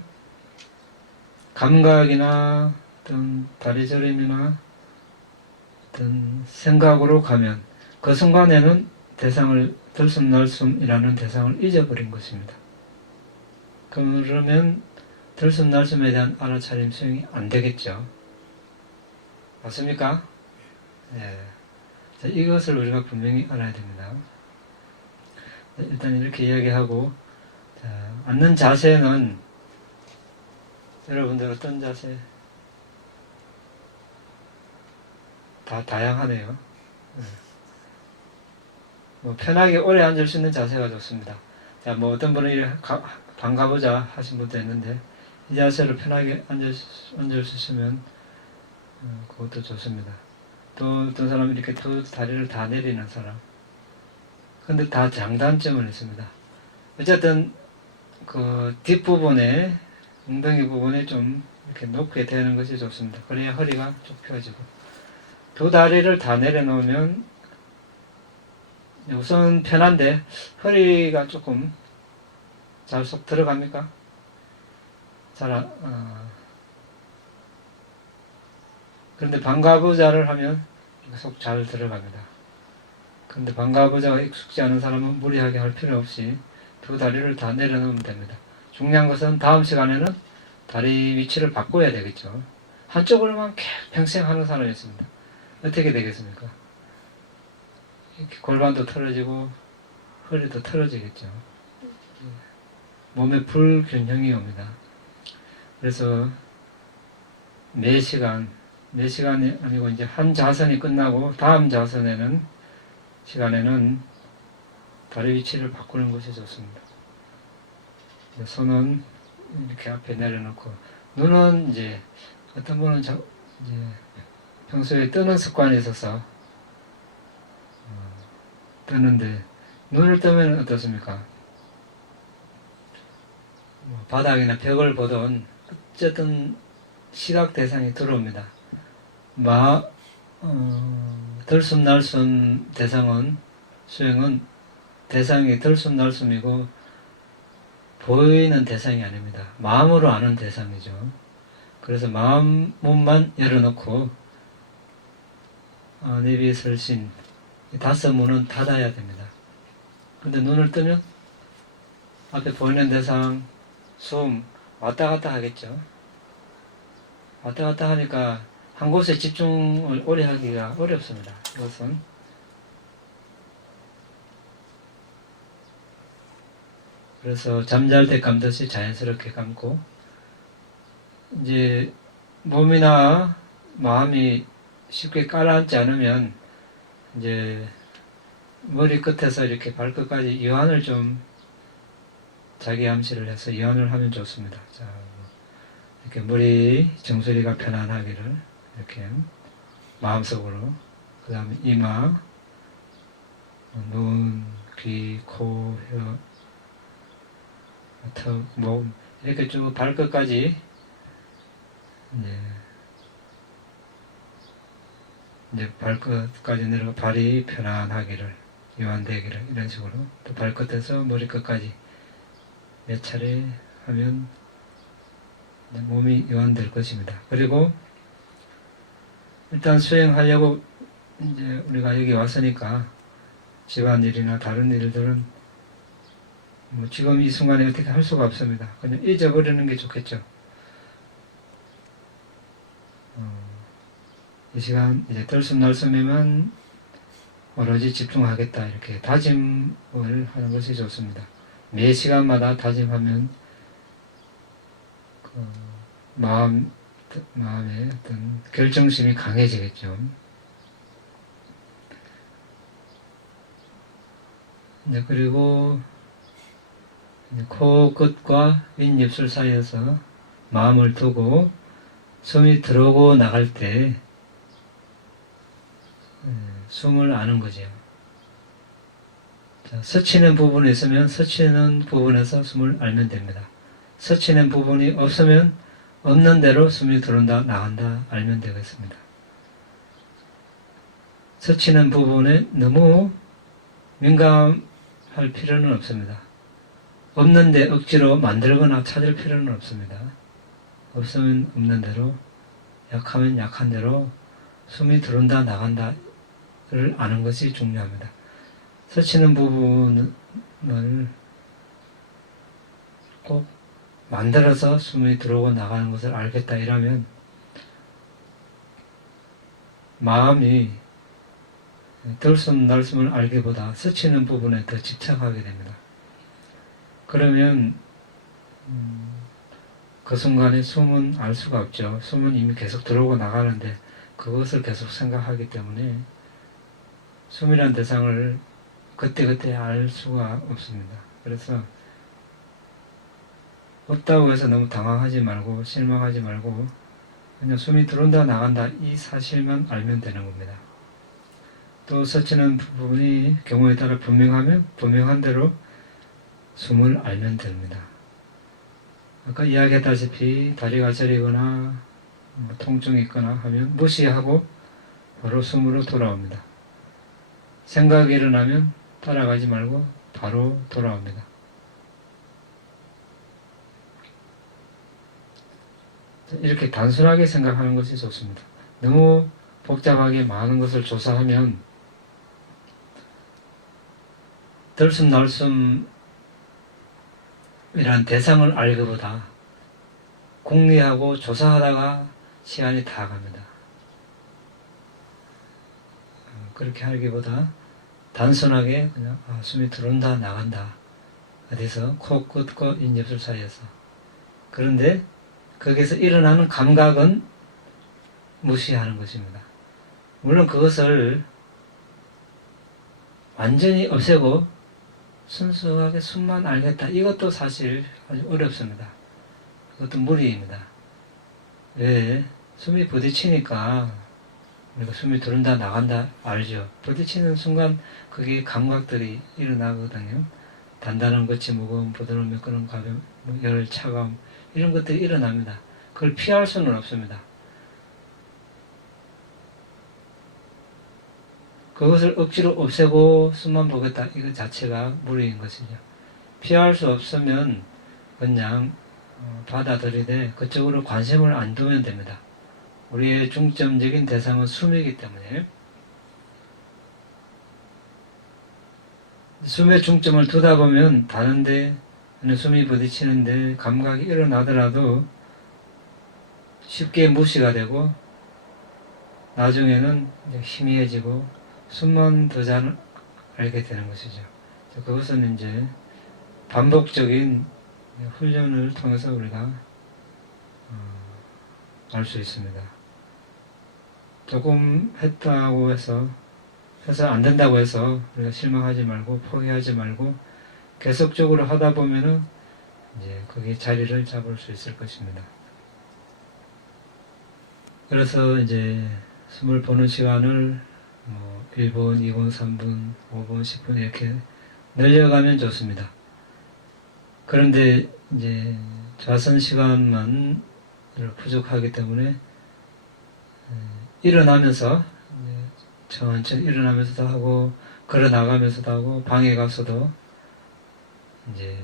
감각이나 어떤 다리저림이나 어떤 생각으로 가면 그 순간에는 대상을, 들숨날숨이라는 대상을 잊어버린 것입니다. 그러면 들숨날숨에 대한 알아차림 수행이 안 되겠죠. 맞습니까? 예. 자, 이것을 우리가 분명히 알아야 됩니다. 일단 이렇게 이야기하고, 자, 앉는 자세는 여러분들 어떤 자세? 다 다양하네요. 뭐 편하게 오래 앉을 수 있는 자세가 좋습니다. 자, 뭐 어떤 분은 이렇게 방 가보자 하신 분도 있는데, 이 자세로 편하게 앉을 수 있으면 그것도 좋습니다. 또 어떤 사람은 이렇게 두 다리를 다 내리는 사람. 근데 다 장단점은 있습니다. 어쨌든 그 뒷부분에, 엉덩이 부분에 좀 이렇게 높게 되는 것이 좋습니다. 그래야 허리가 쭉 펴지고. 두 다리를 다 내려놓으면 우선 편한데 허리가 조금 잘 쏙 들어갑니까? 그런데 방가부자를 하면 속 잘 들어갑니다. 그런데 방가부자가 익숙지 않은 사람은 무리하게 할 필요 없이 두 다리를 다 내려놓으면 됩니다. 중요한 것은 다음 시간에는 다리 위치를 바꿔야 되겠죠. 한쪽으로만 평생 하는 사람이 있습니다. 어떻게 되겠습니까? 이렇게 골반도 틀어지고 허리도 틀어지겠죠. 몸에 불균형이 옵니다. 그래서 매 시간이 아니고 이제 한 자선이 끝나고 다음 시간에는 다리 위치를 바꾸는 것이 좋습니다. 손은 이렇게 앞에 내려놓고, 눈은 이제 어떤 분은 이제 평소에 뜨는 습관이 있어서 뜨는데, 눈을 뜨면 어떻습니까? 바닥이나 벽을 보던 어쨌든 시각 대상이 들어옵니다. 들숨날숨 수행은 대상이 들숨날숨이고 보이는 대상이 아닙니다. 마음으로 아는 대상이죠. 그래서 몸만 열어놓고 내비설신 이 다섯 문은 닫아야 됩니다. 근데 눈을 뜨면 앞에 보이는 대상, 숨 왔다 갔다 하겠죠. 왔다 갔다 하니까 한 곳에 집중을 오래 하기가 어렵습니다. 이것은 그래서 잠잘 때 감듯이 자연스럽게 감고, 이제 몸이나 마음이 쉽게 가라앉지 않으면 이제 머리 끝에서 이렇게 발끝까지 이완을 좀 자기 암시를 해서 이완을 하면 좋습니다. 자, 이렇게 머리 정수리가 편안하기를 이렇게 마음속으로, 그 다음에 이마, 눈, 귀, 코, 혀, 턱, 목 이렇게 쭉 발끝까지 이제 발끝까지 내려가 발이 편안하기를, 이완되기를, 이런 식으로 또 발끝에서 머리끝까지 몇 차례 하면 몸이 이완될 것입니다. 그리고 일단 수행하려고 이제 우리가 여기 왔으니까 집안일이나 다른 일들은 뭐 지금 이 순간에 어떻게 할 수가 없습니다. 그냥 잊어버리는 게 좋겠죠. 이 시간 이제 들숨날숨에만 오로지 집중하겠다, 이렇게 다짐을 하는 것이 좋습니다. 매 시간마다 다짐하면 마음의 어떤 결정심이 강해지겠죠. 이제 그리고 이제 코끝과 윗입술 사이에서 마음을 두고 숨이 들어오고 나갈 때 숨을 아는 거죠. 자, 스치는 부분이 있으면 스치는 부분에서 숨을 알면 됩니다. 스치는 부분이 없으면 없는 대로 숨이 들어온다 나간다 알면 되겠습니다. 스치는 부분에 너무 민감할 필요는 없습니다. 없는데 억지로 만들거나 찾을 필요는 없습니다. 없으면 없는 대로, 약하면 약한 대로 숨이 들어온다 나간다를 아는 것이 중요합니다. 스치는 부분을 꼭 만들어서 숨이 들어오고 나가는 것을 알겠다 이러면 마음이 들숨 날숨을 알기보다 스치는 부분에 더 집착하게 됩니다. 그러면 그 순간에 숨은 알 수가 없죠. 숨은 이미 계속 들어오고 나가는데 그것을 계속 생각하기 때문에 숨이란 대상을 그때그때 알 수가 없습니다. 그래서 없다고 해서 너무 당황하지 말고 실망하지 말고 그냥 숨이 들어온다 나간다 이 사실만 알면 되는 겁니다. 또 스치는 부분이 경우에 따라 분명하면 분명한 대로 숨을 알면 됩니다. 아까 이야기했다시피 다리가 저리거나 통증이 있거나 하면 무시하고 바로 숨으로 돌아옵니다. 생각이 일어나면 따라가지 말고 바로 돌아옵니다. 이렇게 단순하게 생각하는 것이 좋습니다. 너무 복잡하게 많은 것을 조사하면 들숨 날숨이란 대상을 알기보다 궁리하고 조사하다가 시간이 다 갑니다. 그렇게 하기보다 단순하게 그냥 숨이 들어온다 나간다 어디서 코 끝과 인접술 사이에서 그런데 거기서 일어나는 감각은 무시하는 것입니다. 물론 그것을 완전히 없애고 순수하게 숨만 알겠다 이것도 사실 아주 어렵습니다. 그것도 무리입니다. 왜? 숨이 부딪히니까 우리가 숨이 들어온다 나간다 알죠. 부딪히는 순간 그게 감각들이 일어나거든요. 단단한 것이 무거움, 부드러운 매끄러운 가벼움, 열, 차가움 이런 것들이 일어납니다. 그걸 피할 수는 없습니다. 그것을 억지로 없애고 숨만 보겠다 이것 자체가 무리인 것이죠. 피할 수 없으면 그냥 받아들이되 그쪽으로 관심을 안 두면 됩니다. 우리의 중점적인 대상은 숨이기 때문에 숨에 중점을 두다 보면 다른데 숨이 부딪히는데 감각이 일어나더라도 쉽게 무시가 되고 나중에는 희미해지고 숨만 더 잘 알게 되는 것이죠. 그것은 이제 반복적인 훈련을 통해서 우리가 알 수 있습니다. 조금 했다고 해서 안 된다고 해서 우리가 실망하지 말고 포기하지 말고 계속적으로 하다 보면은 이제 거기에 자리를 잡을 수 있을 것입니다. 그래서 이제 숨을 보는 시간을 1분, 2분, 3분, 5분, 10분 이렇게 늘려가면 좋습니다. 그런데 이제 좌선 시간만 부족하기 때문에 일어나면서 천천히 일어나면서도 하고 걸어 나가면서도 하고 방에 가서도 이제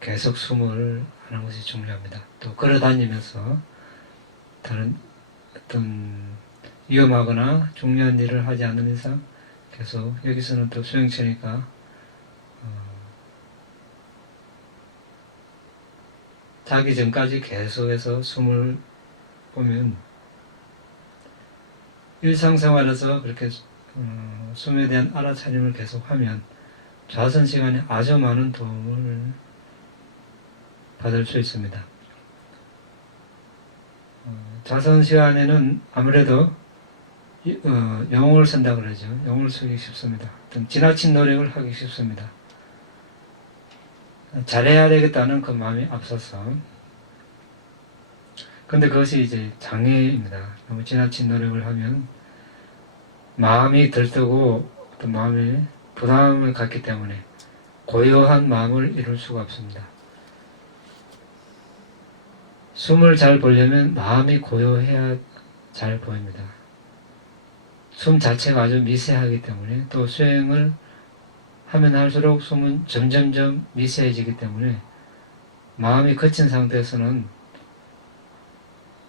계속 숨을 하는 것이 중요합니다. 또 걸어 다니면서 다른 어떤 위험하거나 중요한 일을 하지 않는 이상 계속 여기서는 또 수행체니까 자기 전까지 계속해서 숨을 보면 일상생활에서 그렇게 숨에 대한 알아차림을 계속하면 좌선 시간에 아주 많은 도움을 받을 수 있습니다. 좌선 시간에는 아무래도 영혼을 쓴다 그러죠. 영혼을 쓰기 쉽습니다. 어떤 지나친 노력을 하기 쉽습니다. 잘해야 되겠다는 그 마음이 앞서서 근데 그것이 이제 장애입니다. 너무 지나친 노력을 하면 마음이 들뜨고 또 마음에 부담을 갖기 때문에 고요한 마음을 이룰 수가 없습니다. 숨을 잘 보려면 마음이 고요해야 잘 보입니다. 숨 자체가 아주 미세하기 때문에 또 수행을 하면 할수록 숨은 점점점 미세해지기 때문에 마음이 거친 상태에서는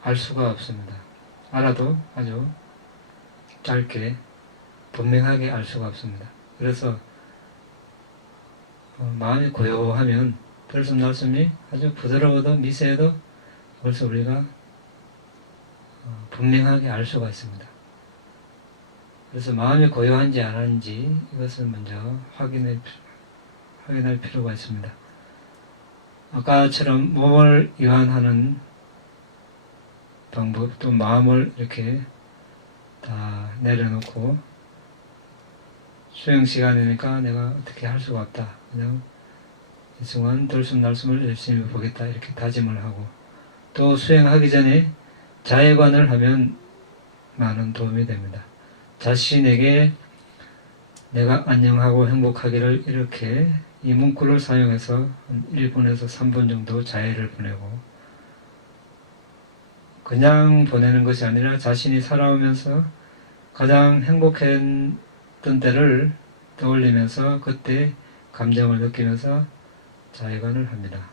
알 수가 없습니다. 알아도 아주 짧게 분명하게 알 수가 없습니다. 그래서 마음이 고요하면 들숨날숨이 아주 부드러워도 미세해도 벌써 우리가 분명하게 알 수가 있습니다. 그래서 마음이 고요한지 안 한지 이것을 먼저 확인할 필요가 있습니다. 아까처럼 몸을 이완하는 방법, 또 마음을 이렇게 다 내려놓고 수행 시간이니까 내가 어떻게 할 수가 없다. 그냥 이 순간 들숨날숨을 열심히 보겠다. 이렇게 다짐을 하고 또 수행하기 전에 자해관을 하면 많은 도움이 됩니다. 자신에게 내가 안녕하고 행복하기를 이렇게 이 문구를 사용해서 한 1분에서 3분 정도 자해를 보내고 그냥 보내는 것이 아니라 자신이 살아오면서 가장 행복했던 때를 떠올리면서 그때 감정을 느끼면서 자해관을 합니다.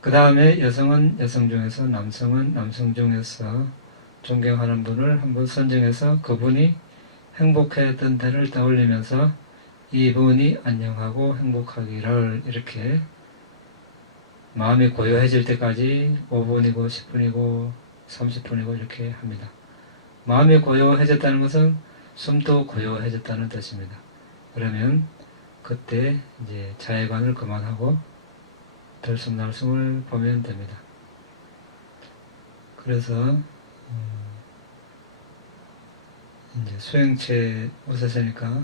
그 다음에 여성은 여성 중에서 남성은 남성 중에서 존경하는 분을 한번 선정해서 그분이 행복했던 때를 떠올리면서 이분이 안녕하고 행복하기를 이렇게 마음이 고요해질 때까지 5분이고 10분이고 30분이고 이렇게 합니다. 마음이 고요해졌다는 것은 숨도 고요해졌다는 뜻입니다. 그러면 그때 이제 자해관을 그만하고 들숨날숨을 보면 됩니다. 그래서 이제 수행체 오셨으니까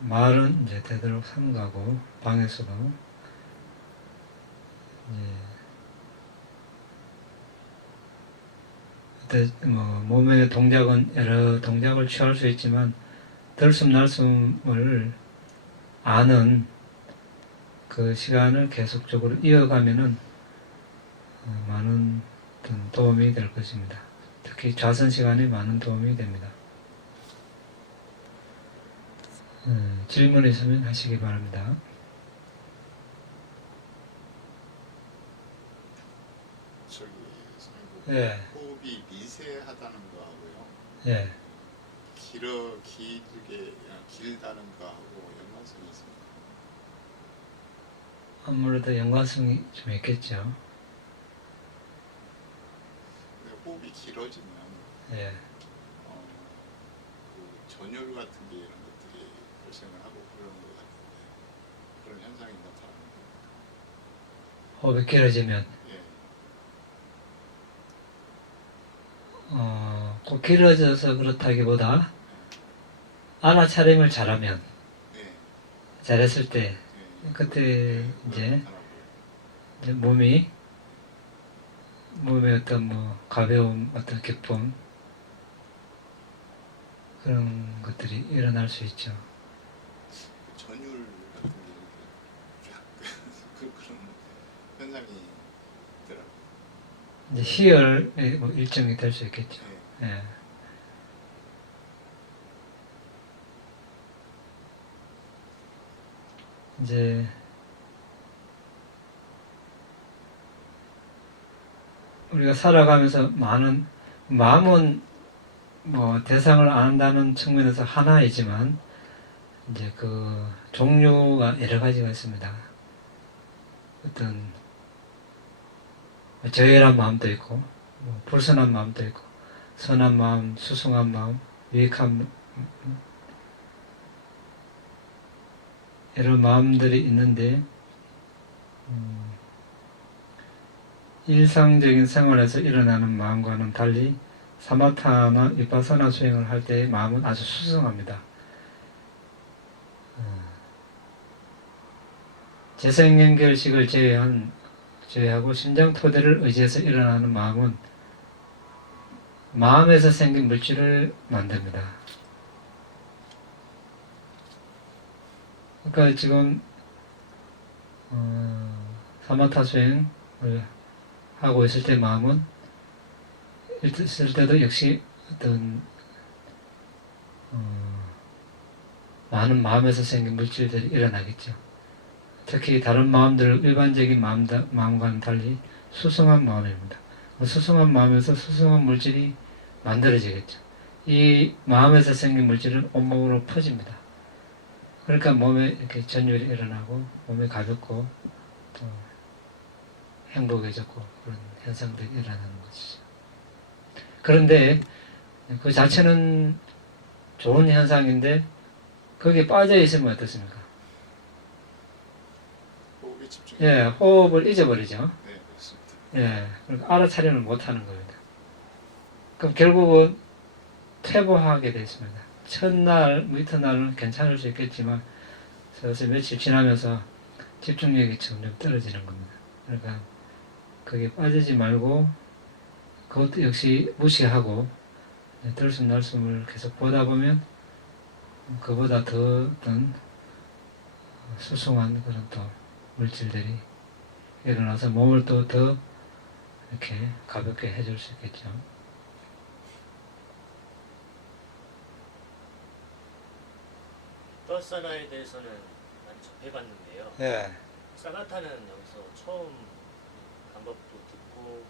말은 이제 되도록 삼가고 방에서도 몸의 동작은 여러 동작을 취할 수 있지만 들숨날숨을 아는 그 시간을 계속적으로 이어가면은 많은 도움이 될 것입니다. 특히 좌선 시간에 많은 도움이 됩니다. 질문 있으면 하시기 바랍니다. 저기 예. 호흡이 미세하다는 거하고요. 예. 길다는 거하고 연관성이 있습니다. 아무래도 연관성이 좀 있겠죠. 근데 호흡이 길어지면 예. 그 전율 같은 게 이런 것들이 발생을 하고 그런 것 같은데 그런 현상이 나타납니다. 호흡이 길어지면 예. 꼭 길어져서 그렇다기보다 알아차림을 잘하면 네. 잘했을 때 네. 그때 이제 나타나고요. 몸의 어떤 가벼움, 어떤 기쁨 그런 것들이 일어날 수 있죠. 전율 같은 게 이렇게 그런 현상이 있더라고요. 이제 희열의 일종이 될 수 있겠죠. 네. 예. 이제 우리가 살아가면서 많은 마음은 대상을 안 한다는 측면에서 하나이지만 이제 그 종류가 여러 가지가 있습니다. 어떤 저열한 마음도 있고 불선한 마음도 있고 선한 마음, 수승한 마음, 유익한 여러 마음들이 있는데 일상적인 생활에서 일어나는 마음과는 달리 사마타나 위파사나 수행을 할 때의 마음은 아주 수승합니다. 재생연결식을 제외하고 심장 토대를 의지해서 일어나는 마음은 마음에서 생긴 물질을 만듭니다. 그러니까 지금 사마타 수행을 하고 있을 때 마음은 있을 때도 역시 어떤 많은 마음에서 생긴 물질들이 일어나겠죠. 특히 다른 마음들을 일반적인 마음과는 달리 수승한 마음입니다. 수승한 마음에서 수승한 물질이 만들어지겠죠. 이 마음에서 생긴 물질은 온몸으로 퍼집니다. 그러니까 몸에 이렇게 전율이 일어나고 몸이 가볍고 또 행복해졌고 그런 현상들이 일어나는 것이죠. 그런데 그 자체는 좋은 현상인데 거기에 빠져 있으면 어떻습니까? 호흡에 집중. 예, 호흡을 잊어버리죠. 네, 그렇습니다. 예, 그러니까 알아차림을 못하는 겁니다. 그럼 결국은 퇴보하게 되었습니다. 첫날, 뭐 이튿날은 괜찮을 수 있겠지만 슬슬 며칠 지나면서 집중력이 점점 떨어지는 겁니다. 그러니까 거기에 빠지지 말고 그것도 역시 무시하고 들숨날숨을 계속 보다 보면 그보다 더 어떤 수승한 그런 또 물질들이 일어나서 몸을 또 더 이렇게 가볍게 해줄 수 있겠죠. 버사나에 대해서는 많이 접해봤는데요. 예. 사마타는 여기서 처음 방법도 듣고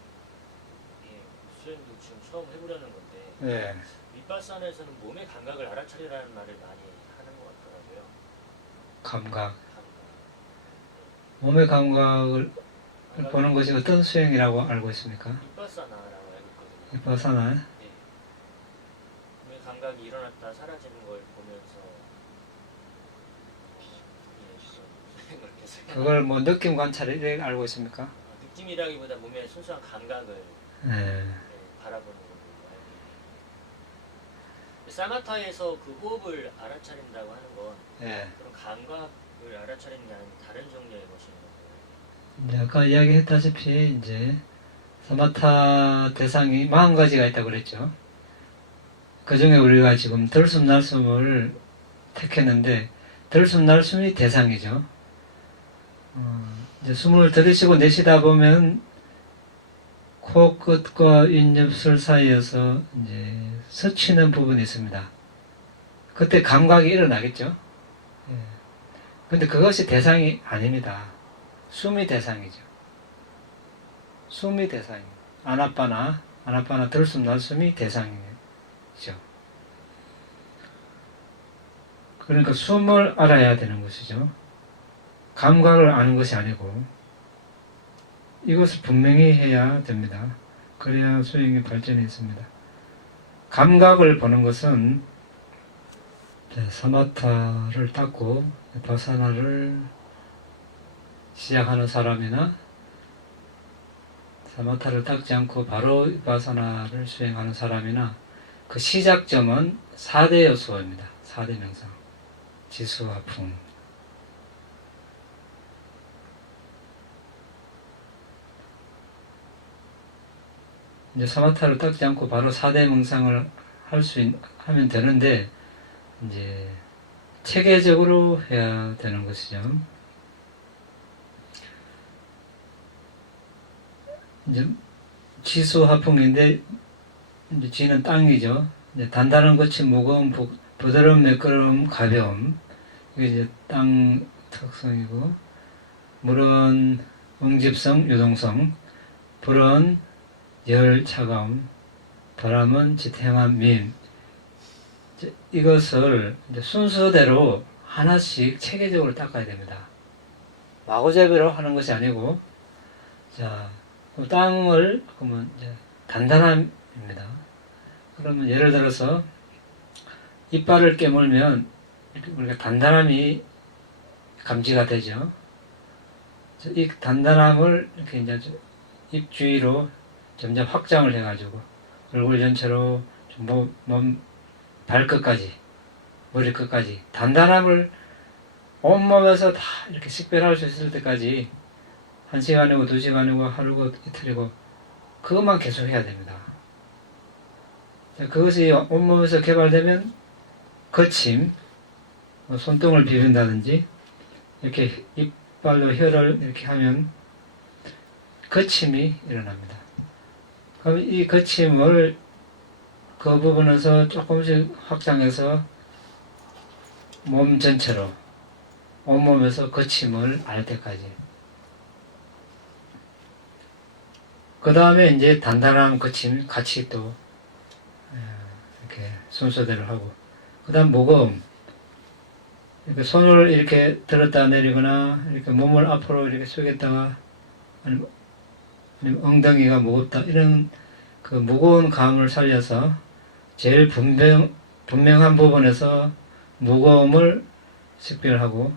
수행도 지금 처음 해보려는 건데 예. 윗바사나에서는 몸의 감각을 알아차리라는 말을 많이 하는 것 같더라고요. 감각. 감각. 몸의 감각을 보는 것이 어떤 수행이라고 알고 있습니까? 윗바사나라고 알고 있거든요. vipassana. 네. 몸의 감각이 일어났다 사라지는 걸 보면서 수행을 계속 그걸 뭐 느낌 관찰을 알고 있습니까? 느낌이라기보다 몸의 순수한 감각을 예. 바라보는 걸로 알고 있는데 사마타에서 그 호흡을 알아차린다고 하는 건 예. 그런 감각을 알아차리는 게 아닌 다른 종류의 것인 건가요? 이제 아까 이야기했다시피 이제 사마타 대상이 40가지가 있다고 그랬죠. 그 중에 우리가 지금 들숨날숨을 택했는데 들숨날숨이 대상이죠. 이제 숨을 들이쉬고 내쉬다 보면 코끝과 윗입술 사이에서 이제 스치는 부분이 있습니다. 그때 감각이 일어나겠죠. 근데 그것이 대상이 아닙니다. 숨이 대상이죠. 숨이 대상입니다. 아나빠나 들숨 날숨이 대상이죠. 그러니까 숨을 알아야 되는 것이죠. 감각을 아는 것이 아니고 이것을 분명히 해야 됩니다. 그래야 수행의 발전이 있습니다. 감각을 보는 것은 사마타를 닦고 바사나를 시작하는 사람이나 사마타를 닦지 않고 바로 바사나를 수행하는 사람이나 그 시작점은 4대 요소입니다. 4대 명상. 지수화풍. 이제 사마타를 닦지 않고 바로 4대 명상을 하면 되는데 이제 체계적으로 해야 되는 것이죠. 이제 지수화풍인데 이제 지는 땅이죠. 이제 단단한 것이 무거운 부드러운 매끄러움 가벼움 이게 이제 땅 특성이고 물은 응집성 유동성 불은 열 차가움 바람은 지탱한 민 이것을 이제 순서대로 하나씩 체계적으로 닦아야 됩니다. 마구잡이로 하는 것이 아니고 자 땅을 그러면 이제 단단함입니다. 그러면 예를 들어서 이빨을 깨물면 우리가 단단함이 감지가 되죠. 이 단단함을 이렇게 이제 입 주위로 점점 확장을 해가지고 얼굴 전체로 몸 발끝까지 머리 끝까지 단단함을 온몸에서 다 이렇게 식별할 수 있을 때까지 1시간이고 2시간이고 하루고 이틀이고 그것만 계속 해야 됩니다. 그것이 온몸에서 개발되면 거침, 손등을 비빈다든지 이렇게 이빨로 혀를 이렇게 하면 거침이 일어납니다. 그럼 이 거침을 그 부분에서 조금씩 확장해서 몸 전체로 온몸에서 거침을 알 때까지. 그 다음에 이제 단단한 거침 같이 또 이렇게 순서대로 하고, 그 다음 무거움. 이렇게 손을 이렇게 들었다 내리거나 이렇게 몸을 앞으로 이렇게 숙였다가 아니면 엉덩이가 무겁다 이런 그 무거운 감을 살려서 제일 분명한 부분에서 무거움을 식별하고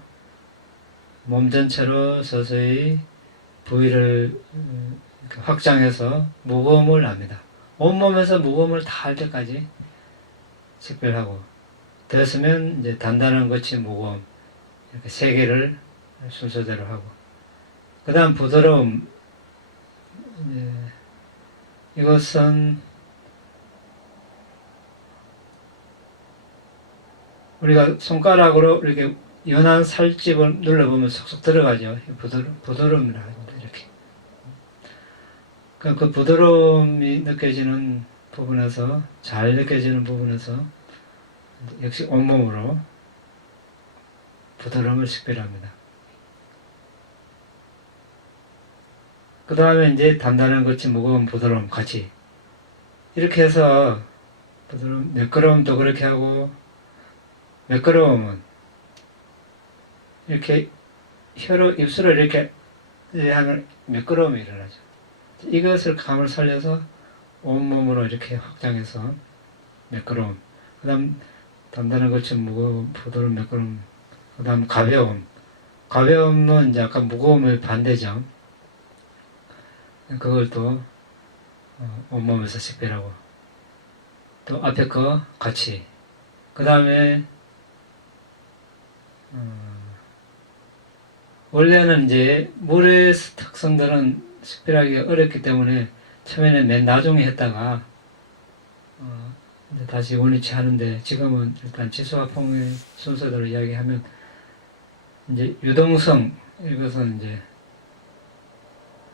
몸 전체로 서서히 부위를 이렇게 확장해서 무거움을 압니다. 온몸에서 무거움을 다 할 때까지 식별하고, 됐으면 이제 단단한 거친 무거움 이렇게 세 개를 순서대로 하고, 그 다음 부드러움. 이것은 우리가 손가락으로 이렇게 연한 살집을 눌러보면 쏙쏙 들어가죠. 부드러움이라 합니다. 이렇게. 그 부드러움이 느껴지는 부분에서, 잘 느껴지는 부분에서 역시 온몸으로 부드러움을 식별합니다. 그 다음에 이제 단단한 거친 무거운 부드러움 같이 이렇게 해서 부드러움, 매끄러움도 그렇게 하고, 매끄러움은 이렇게 혀로 입술을 이렇게 하면 매끄러움이 일어나죠. 이것을 감을 살려서 온몸으로 이렇게 확장해서 매끄러움, 그 다음 단단한 거친 무거움, 부드러운 매끄러움, 그 다음 가벼움. 가벼움은 이제 아까 무거움의 반대죠. 그걸 또 온몸에서 식별하고, 또 앞에 거 같이, 그 다음에 원래는 이제 물의 특성들은 식별하기가 어렵기 때문에 처음에는 맨 나중에 했다가 이제 다시 원위치 하는데, 지금은 일단 지수화풍의 순서대로 이야기하면 이제 유동성, 이것은 이제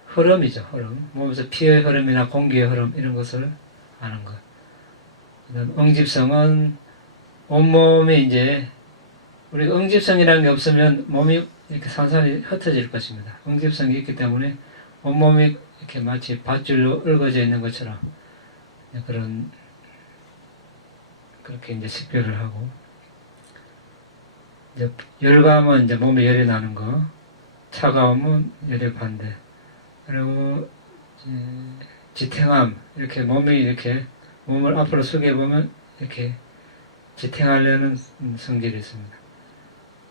흐름이죠. 흐름. 몸에서 피의 흐름이나 공기의 흐름 이런 것을 아는 것. 그다음 응집성은 온몸이 이제, 우리가 응집성이라는 게 없으면 몸이 이렇게 산산이 흩어질 것입니다. 응집성이 있기 때문에 온몸이 이렇게 마치 밧줄로 얽어져 있는 것처럼 그렇게 이제 식별을 하고, 이제 열감은 이제 몸에 열이 나는 거, 차가움은 열의 반대, 그리고 지탱함, 이렇게 몸이 이렇게 몸을 앞으로 숙여보면 이렇게 지탱하려는 성질이 있습니다.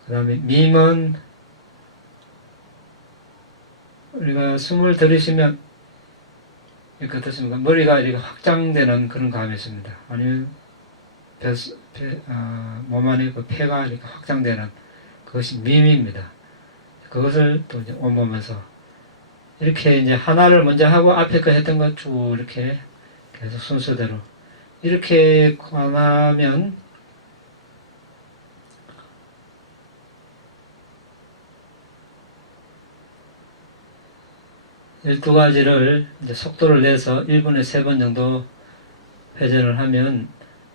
그 다음에 밈은 우리가 숨을 들이쉬면 이렇게 어떻습니까? 머리가 이렇게 확장되는 그런 감이 있습니다. 아니면 몸 안에 그 폐가 이렇게 확장되는 그것이 밈입니다. 그것을 또 이제 온몸에서 이렇게 이제 하나를 먼저 하고 앞에 거 했던 거 쭉 이렇게 계속 순서대로 이렇게 관하면 열두 가지를 이제 속도를 내서 1분에 3번 정도 회전을 하면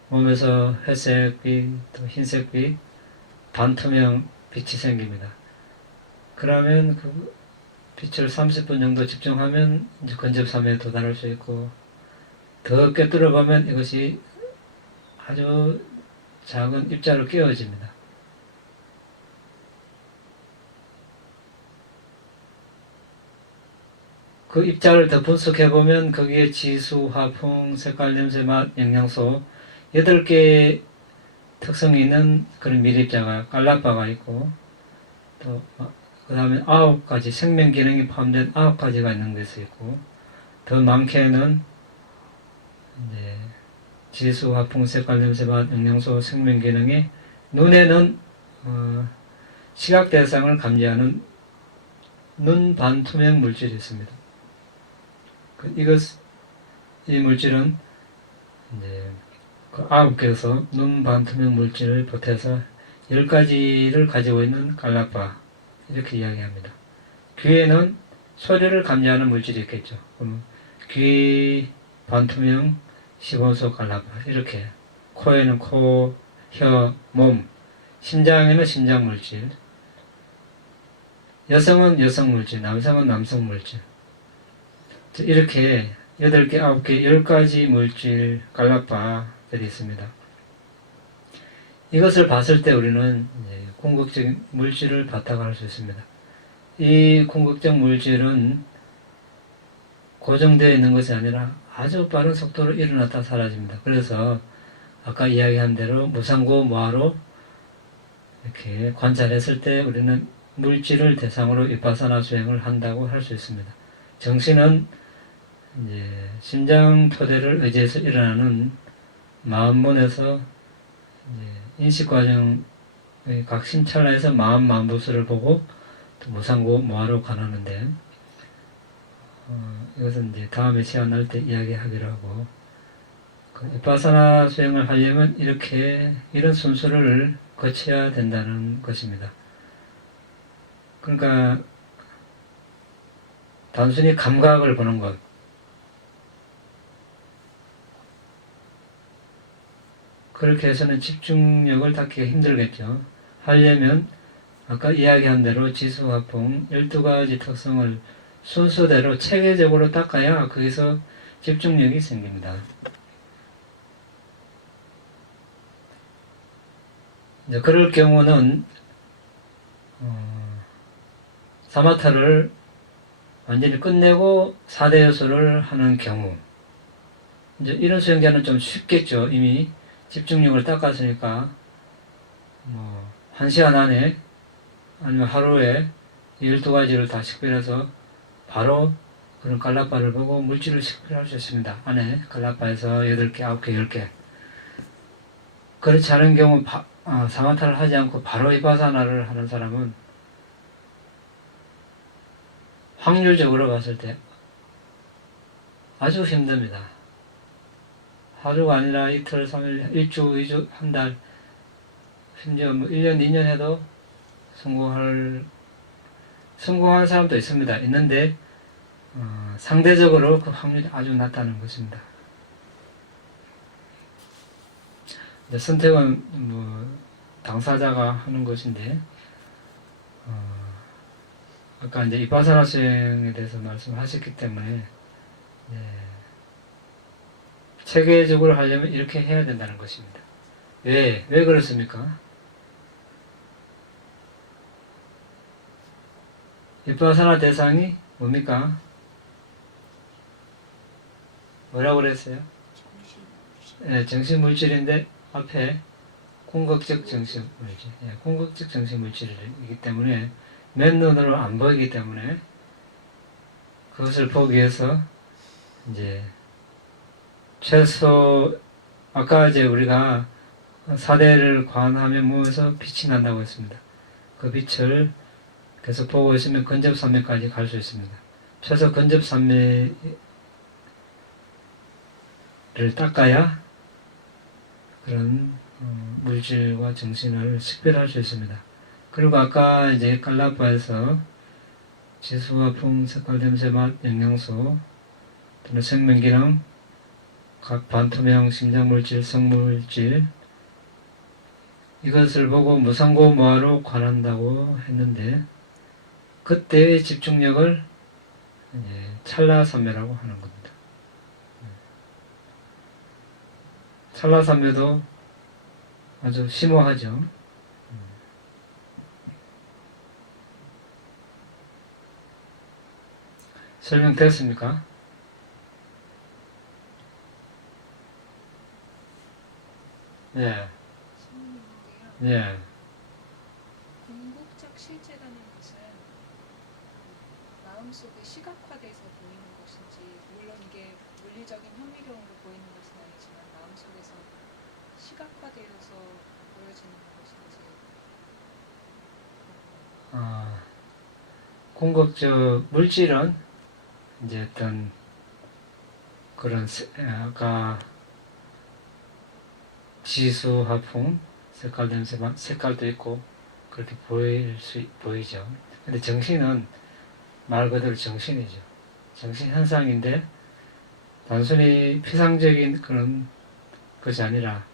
몸에서 회색빛, 또 흰색빛, 반투명 빛이 생깁니다. 그러면 그 빛을 30분 정도 집중하면 이제 근접삼에 도달할 수 있고, 더 꿰뚫어 보면 이것이 아주 작은 입자로 끼워집니다. 그 입자를 더 분석해 보면 거기에 지수, 화풍, 색깔, 냄새, 맛, 영양소 8개의 특성이 있는 그런 밀입자가, 깔라바가 있고, 또 그 다음에 9가지 생명 기능이 포함된 9가지가 있는 것이 있고, 더 많게는 이제 지수, 화풍, 색깔, 냄새, 맛, 영양소, 생명 기능이, 눈에는 시각 대상을 감지하는 눈 반투명 물질이 있습니다. 이 물질은 이제 그 9개에서 눈 반투명 물질을 보태서 10가지를 가지고 있는 깔라바, 이렇게 이야기합니다. 귀에는 소리를 감지하는 물질이 있겠죠. 그러면 귀, 반투명, 시범속 갈라파 이렇게. 코에는 코, 혀, 몸, 심장에는 심장 물질, 여성은 여성 물질, 남성은 남성 물질. 이렇게 8개, 9개, 10가지 물질 갈라파들이 있습니다. 이것을 봤을 때 우리는 궁극적인 물질을 바탕으로 할 수 있습니다. 이 궁극적 물질은 고정되어 있는 것이 아니라 아주 빠른 속도로 일어났다 사라집니다. 그래서 아까 이야기한 대로 무상고 무아로 이렇게 관찰했을 때 우리는 물질을 대상으로 위파사나 수행을 한다고 할 수 있습니다. 정신은 이제 심장 토대를 의지해서 일어나는 마음문에서 인식 과정의 각 심찰나에서 마음 만부수를 보고 또 무상고 무아로 관하는데 이것은 이제 다음에 시간 날 때 이야기하기로 하고 위파사나 수행을 하려면 이런 순서를 거쳐야 된다는 것입니다. 그러니까 단순히 감각을 보는 것, 그렇게 해서는 집중력을 닦기가 힘들겠죠. 하려면 아까 이야기한 대로 지수화풍 12가지 특성을 순서대로 체계적으로 닦아야 거기서 집중력이 생깁니다. 이제 그럴 경우는 사마타를 완전히 끝내고 4대 요소를 하는 경우, 이제 이런 수행자는 좀 쉽겠죠. 이미 집중력을 닦았으니까 1시간 안에 아니면 하루에 12가지를 다 식별해서 바로 그런 갈라파를 보고 물질을 식별할 수 있습니다. 안에 갈라파에서 8개, 9개, 10개. 그렇지 않은 경우 사마타를 하지 않고 바로 위파사나를 하는 사람은 확률적으로 봤을 때 아주 힘듭니다. 하루가 아니라 이틀, 3일, 1주, 2주, 한 달, 심지어 1년, 2년 해도 성공한 사람도 있습니다. 있는데 상대적으로 그 확률이 아주 낮다는 것입니다. 선택은 당사자가 하는 것인데 아까 이제 위파사나 수행에 대해서 말씀하셨기 때문에 체계적으로 하려면 이렇게 해야 된다는 것입니다. 왜 그렇습니까? 위파사나 대상이 뭡니까? 뭐라고 그랬어요? 정신물질인데 앞에 궁극적 정신물질, 궁극적 정신물질이기 때문에 맨눈으로 안 보이기 때문에 그것을 보기 위해서 이제 최소 아까 이제 우리가 4대를 관하면 몸에서 빛이 난다고 했습니다. 그 빛을 계속 보고 있으면 근접산매까지 갈 수 있습니다. 최소 근접산매를 닦아야 그런 물질과 정신을 식별할 수 있습니다. 그리고 아까 이제 갈라파에서 지수와 품, 색깔, 냄새, 맛, 영양소, 또는 생명기능, 각 반투명 심장물질, 성물질 이것을 보고 무상고 무아로 관한다고 했는데 그때의 집중력을 찰나산매라고 하는 겁니다. 찰나산매도 아주 심오하죠. 설명됐습니까? 예. 예. 궁극적 실제라는 것은 마음속에 시각화돼서 보이는 것인지, 물론 이게 물리적인 현미경으로 보이는 것은 아니지만 마음속에서 시각화되어서 보여지는 것인지. 궁극적 물질은 이제 어떤 그런 아까 지수, 화풍, 색깔, 냄새, 맛, 색깔도 있고 그렇게 보이죠. 근데 정신은 말 그대로 정신이죠. 정신 현상인데 단순히 피상적인 그런 것이 아니라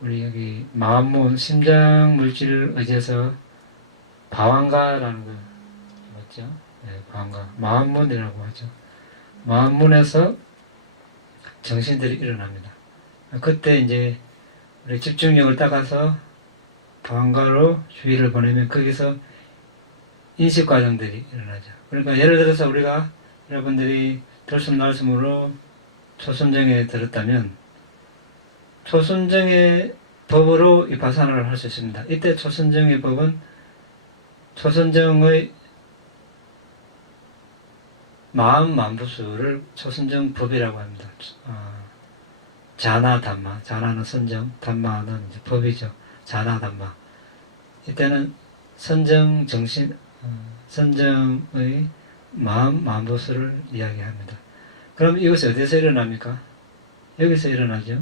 우리 여기 마음문 심장 물질을 의지해서 방황가라는 거 맞죠? 네, 방황가 마음문이라고 하죠. 마음문에서 정신들이 일어납니다. 그때 이제 우리 집중력을 따라서 방황가로 주의를 보내면 거기서 인식 과정들이 일어나죠. 그러니까 예를 들어서 우리가 여러분들이 들숨날숨으로 초선정에 들었다면 초선정의 법으로 위파사나를 할 수 있습니다. 이때 초선정의 법은 초선정의 마음 만부수를 초선정 법이라고 합니다. 자나 담마, 자나는 선정, 담마는 이제 법이죠. 자나 담마. 이때는 선정 정신, 선정의 마음 만부수를 이야기합니다. 그럼 이것이 어디서 일어납니까? 여기서 일어나죠.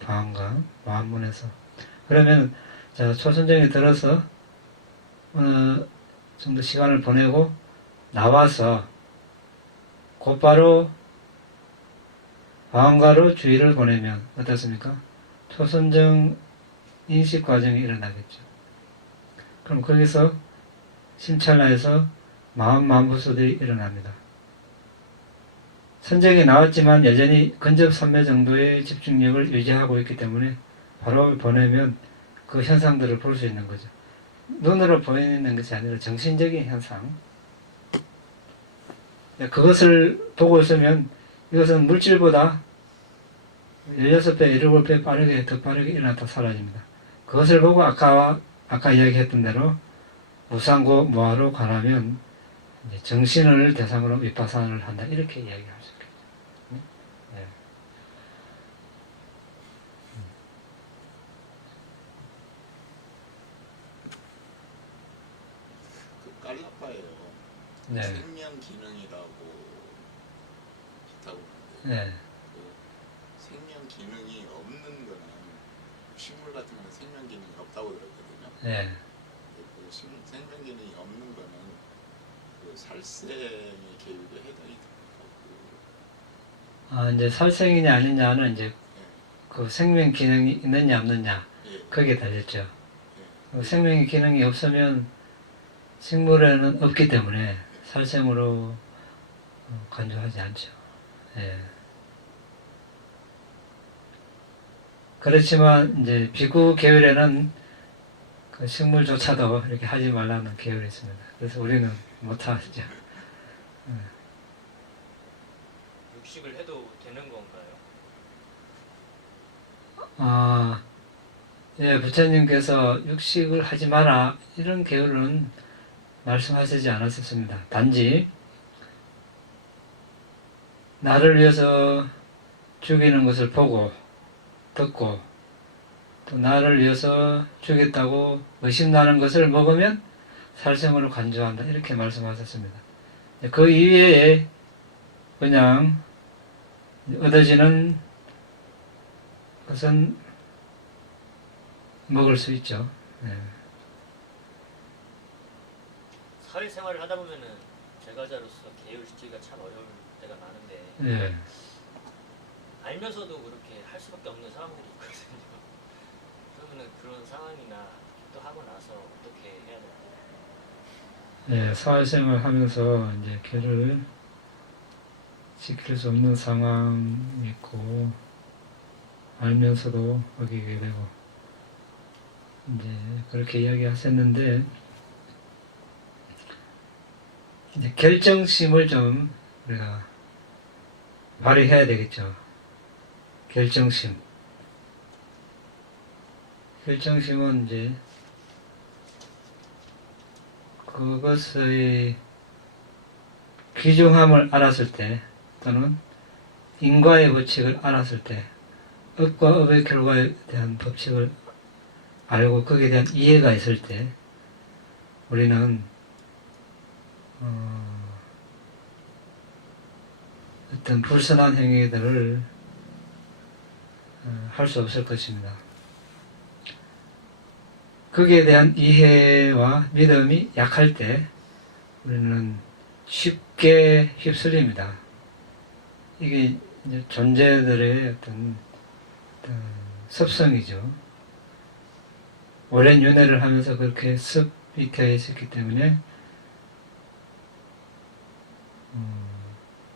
방황과 마음문에서. 그러면 자 초선정에 들어서 어느 정도 시간을 보내고 나와서 곧바로 방황가로 주의를 보내면 어떻습니까? 초선정 인식 과정이 일어나겠죠. 그럼 거기서 심찰나에서 마음 만부수들이 일어납니다. 선정이 나왔지만 여전히 근접 3매 정도의 집중력을 유지하고 있기 때문에 바로 보내면 그 현상들을 볼 수 있는 거죠. 눈으로 보이는 것이 아니라 정신적인 현상. 그것을 보고 있으면 이것은 물질보다 16배, 17배 빠르게, 더 빠르게 일어났다 사라집니다. 그것을 보고 아까 이야기했던 대로 무상고 무아로 가라면 정신을 대상으로 위파사나를 한다. 이렇게 이야기할 수 있겠죠. 네. 그 깔라파예요. 네. 생명 기능이라고 있다고 하는데 네. 그 생명 기능이 없는 거는 식물 같은 거는 생명 기능이 없다고 들었거든요. 네. 그 생명 기능이 없는 거는 그 살생의 계율에 해당이 됩니까? 이제 살생이냐 아니냐는 이제 예. 그 생명 기능이 있느냐 없느냐 예. 거기에 달렸죠. 예. 그 생명의 기능이 없으면 식물에는 없기 때문에 살생으로 간주하지 않죠. 예. 그렇지만 이제 비구 계열에는 그 식물조차도 이렇게 하지 말라는 계열이 있습니다. 그래서 우리는 못하죠. 육식을 해도 되는 건가요? 예, 부처님께서 육식을 하지 마라 이런 계율은 말씀하시지 않았었습니다. 단지 나를 위해서 죽이는 것을 보고 듣고 또 나를 위해서 죽였다고 의심나는 것을 먹으면 살생으로 간주한다 이렇게 말씀하셨습니다. 그 이외에 그냥 얻어지는 것은 먹을 수 있죠. 예. 사회생활을 하다 보면은 제과자로서 계율시키기가 참 어려울 때가 많은데 예. 알면서도 그렇게 할 수밖에 없는 상황들이 있거든요. 그러면은 그런 상황이나 또 하고 나서 어떻게 해야 되나요? 예, 사회생활 하면서 이제 걔를 지킬 수 없는 상황이 있고 알면서도 어기게 되고 이제 그렇게 이야기하셨는데 이제 결정심을 좀 우리가 발휘해야 되겠죠. 결정심. 결정심은 이제 그것의 귀중함을 알았을 때 또는 인과의 법칙을 알았을 때 업과 업의 결과에 대한 법칙을 알고 거기에 대한 이해가 있을 때 우리는 어떤 불선한 행위들을 할 수 없을 것입니다. 거기에 대한 이해와 믿음이 약할 때 우리는 쉽게 휩쓸립니다. 이게 이제 존재들의 어떤 습성이죠. 오랜 윤회를 하면서 그렇게 습이 되어 있었기 때문에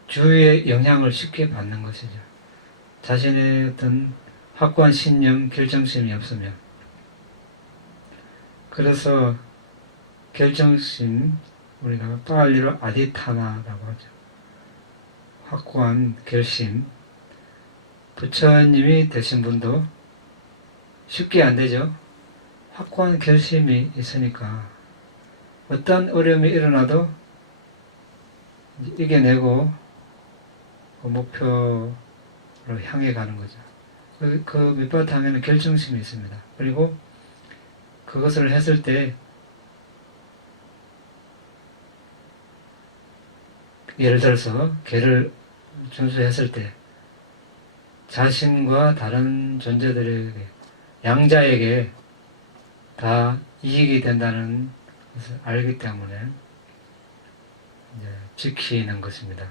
주위의 영향을 쉽게 받는 것이죠. 자신의 어떤 확고한 신념, 결정심이 없으면. 그래서 결정심, 우리가 빨리로 아디타나라고 하죠. 확고한 결심. 부처님이 되신 분도 쉽게 안 되죠. 확고한 결심이 있으니까 어떤 어려움이 일어나도 이겨내고 그 목표로 향해 가는 거죠. 그 밑바탕에는 결정심이 있습니다. 그리고 그것을 했을 때 예를 들어서 계를 준수했을 때 자신과 다른 존재들에게 양자에게 다 이익이 된다는 것을 알기 때문에 이제 지키는 것입니다.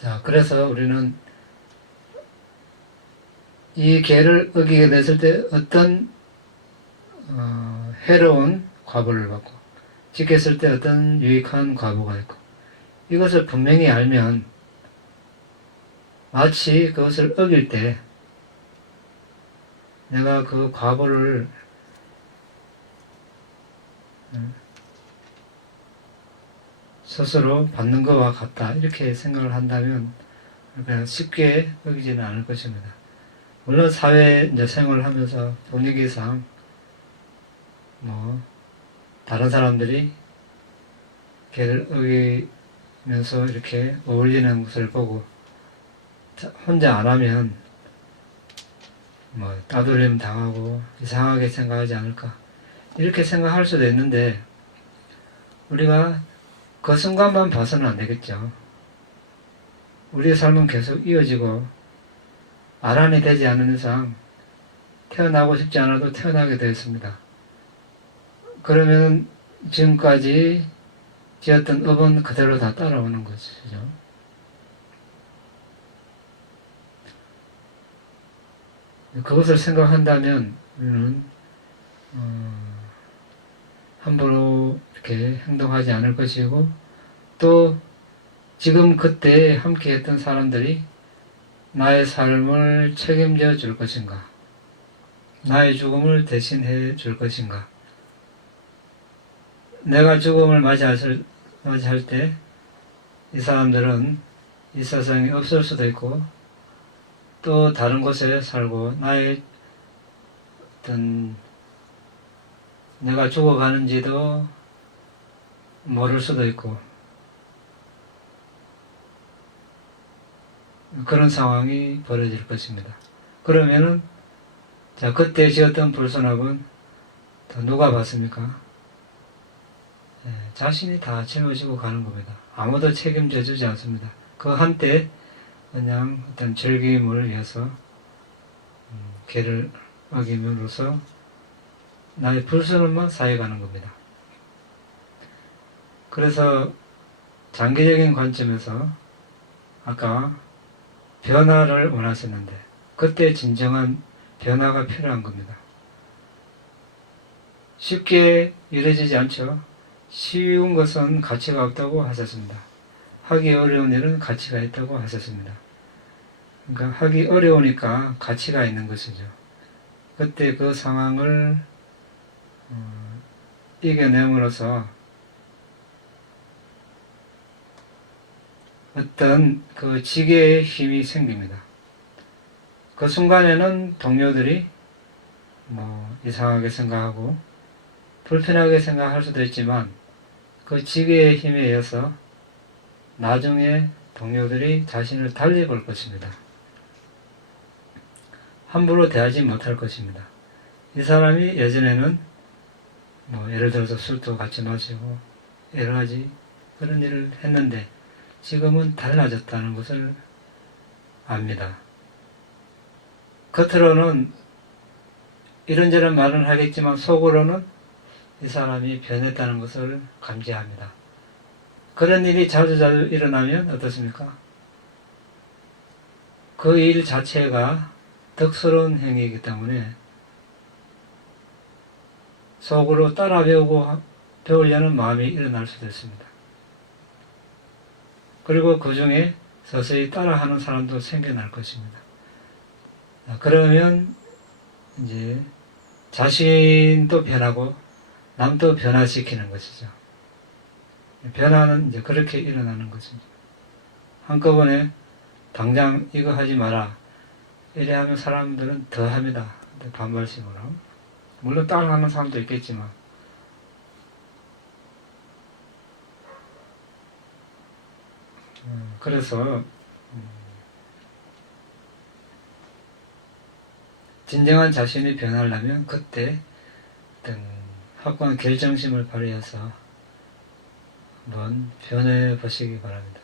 자, 그래서 우리는 이 계를 어기게 됐을 때 어떤 해로운 과보를 받고 지켰을 때 어떤 유익한 과보가 있고 이것을 분명히 알면 마치 그것을 어길 때 내가 그 과보를 스스로 받는 것과 같다 이렇게 생각을 한다면 그냥 쉽게 어기지는 않을 것입니다. 물론 사회 이제 생활을 하면서 분위기상 다른 사람들이 걔를 어기면서 이렇게 어울리는 것을 보고 혼자 안 하면 따돌림 당하고 이상하게 생각하지 않을까 이렇게 생각할 수도 있는데 우리가 그 순간만 봐서는 안 되겠죠. 우리의 삶은 계속 이어지고 아란이 되지 않는 이상 태어나고 싶지 않아도 태어나게 되었습니다. 그러면 지금까지 지었던 업은 그대로 다 따라오는 것이죠. 그것을 생각한다면 우리는 함부로 이렇게 행동하지 않을 것이고 또 지금 그때 함께 했던 사람들이 나의 삶을 책임져 줄 것인가 나의 죽음을 대신해 줄 것인가 내가 죽음을 맞이할 때 이 사람들은 이 세상에 없을 수도 있고 또 다른 곳에 살고 나의 어떤 내가 죽어가는지도 모를 수도 있고 그런 상황이 벌어질 것입니다. 그러면은 자 그때 지었던 불선업은 누가 봤습니까? 자신이 다 짊어지고 가는 겁니다. 아무도 책임져 주지 않습니다. 그 한때 그냥 어떤 즐김을 위해서 계를 어김으로써 나의 불순업만 쌓여가는 겁니다. 그래서 장기적인 관점에서 아까 변화를 원하셨는데 그때 진정한 변화가 필요한 겁니다. 쉽게 이루어지지 않죠. 쉬운 것은 가치가 없다고 하셨습니다. 하기 어려운 일은 가치가 있다고 하셨습니다. 그러니까 하기 어려우니까 가치가 있는 것이죠. 그때 그 상황을 이겨냄으로써 어떤 그 지게의 힘이 생깁니다. 그 순간에는 동료들이 이상하게 생각하고 불편하게 생각할 수도 있지만 그 지게의 힘에 의해서 나중에 동료들이 자신을 달리 볼 것입니다. 함부로 대하지 못할 것입니다. 이 사람이 예전에는 예를 들어서 술도 같이 마시고 여러 가지 그런 일을 했는데 지금은 달라졌다는 것을 압니다. 겉으로는 이런저런 말은 하겠지만 속으로는 이 사람이 변했다는 것을 감지합니다. 그런 일이 자주 일어나면 어떻습니까? 그 일 자체가 덕스러운 행위이기 때문에 속으로 따라 배우려는 마음이 일어날 수도 있습니다. 그리고 그 중에 서서히 따라하는 사람도 생겨날 것입니다. 그러면 이제 자신도 변하고 남도 변화시키는 것이죠. 변화는 이제 그렇게 일어나는 것입니다. 한꺼번에 당장 이거 하지 마라 이래 하면 사람들은 더 합니다. 반발심으로. 물론 따라하는 사람도 있겠지만 그래서 진정한 자신이 변하려면 그때 어떤 확고한 결정심을 발휘해서 한번 변해 보시기 바랍니다.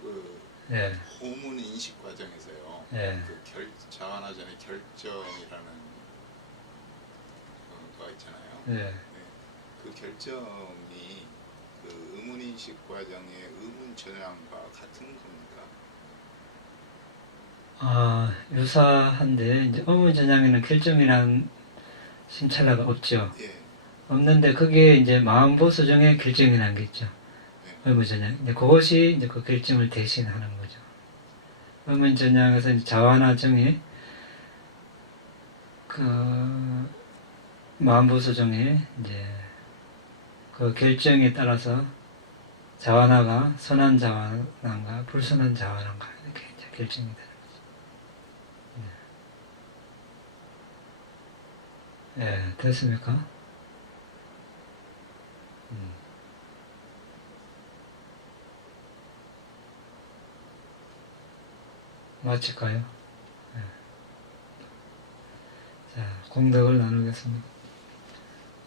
그 예, 호문 인식 과정에서요. 예, 그 자완화 전의 결정이라는 거가 있잖아요. 예. 네. 그 결정이 그 의문 인식 과정의 의문 전향과 같은 겁니까? 유사한데 이제 의문전향에는 결정이란 심찰라가 없죠. 예. 없는데 그게 이제 마음보수정의 결정이라는 게 있죠. 네. 의문전향. 이제 그것이 이제 그 결정을 대신하는 거죠. 의문전향에서 이제 자완화정의 그 마음보수정의 이제 그 결정에 따라서 자완화가 선한 자완화인가 불선한 자완화인가 이렇게 이제 결정이 되는 거죠. 예, 됐습니까? 마칠까요? 예. 자, 공덕을 나누겠습니다.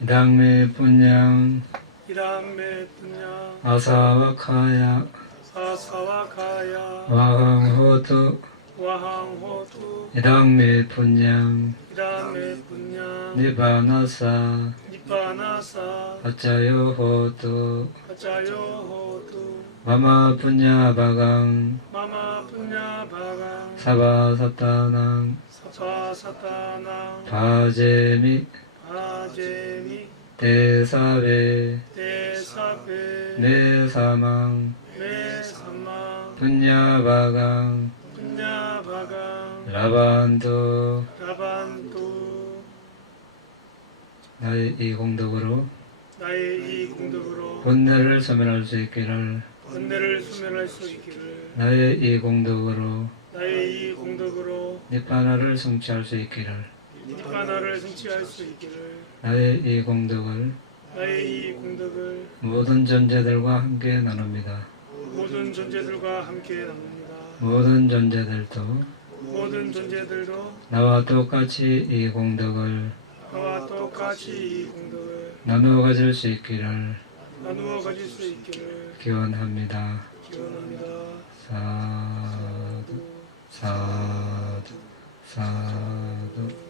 이당매 분양 이람메 분야 아사와카야 사사와카야 와항호두 와항호투 이당매 분양 이람메 분야 니바나사 니빠나사 아짜요호두 아짜요호투 마마 분야바강 마마 분야 바강 사바사타낭 사파사타나 바제미 바제미 대사베 대사베 메사망 메사마 분야바강 분야 바강 라반두 라반투 나의 이 공덕으로 나의 이 공덕으로 번뇌를 소멸할 수 있기를 번뇌를 소멸할 수 있기를 나의 이 공덕으로 나의 이 공덕으로 니바나를 성취할 수 있기를 니바나를 성취할 수 있기를 나의 이 공덕을 나의 이 공덕을 모든 존재들과 함께 나눕니다. 모든 존재들과 함께 나눕니다. 모든 존재들도 모든 존재들도 나와 똑같이 이 공덕을 나와 똑같이 이 공덕을 나누어 가질 수 있기를 나누어 가질 수 있기를 기원합니다. 기원합니다. 사두 사두 사두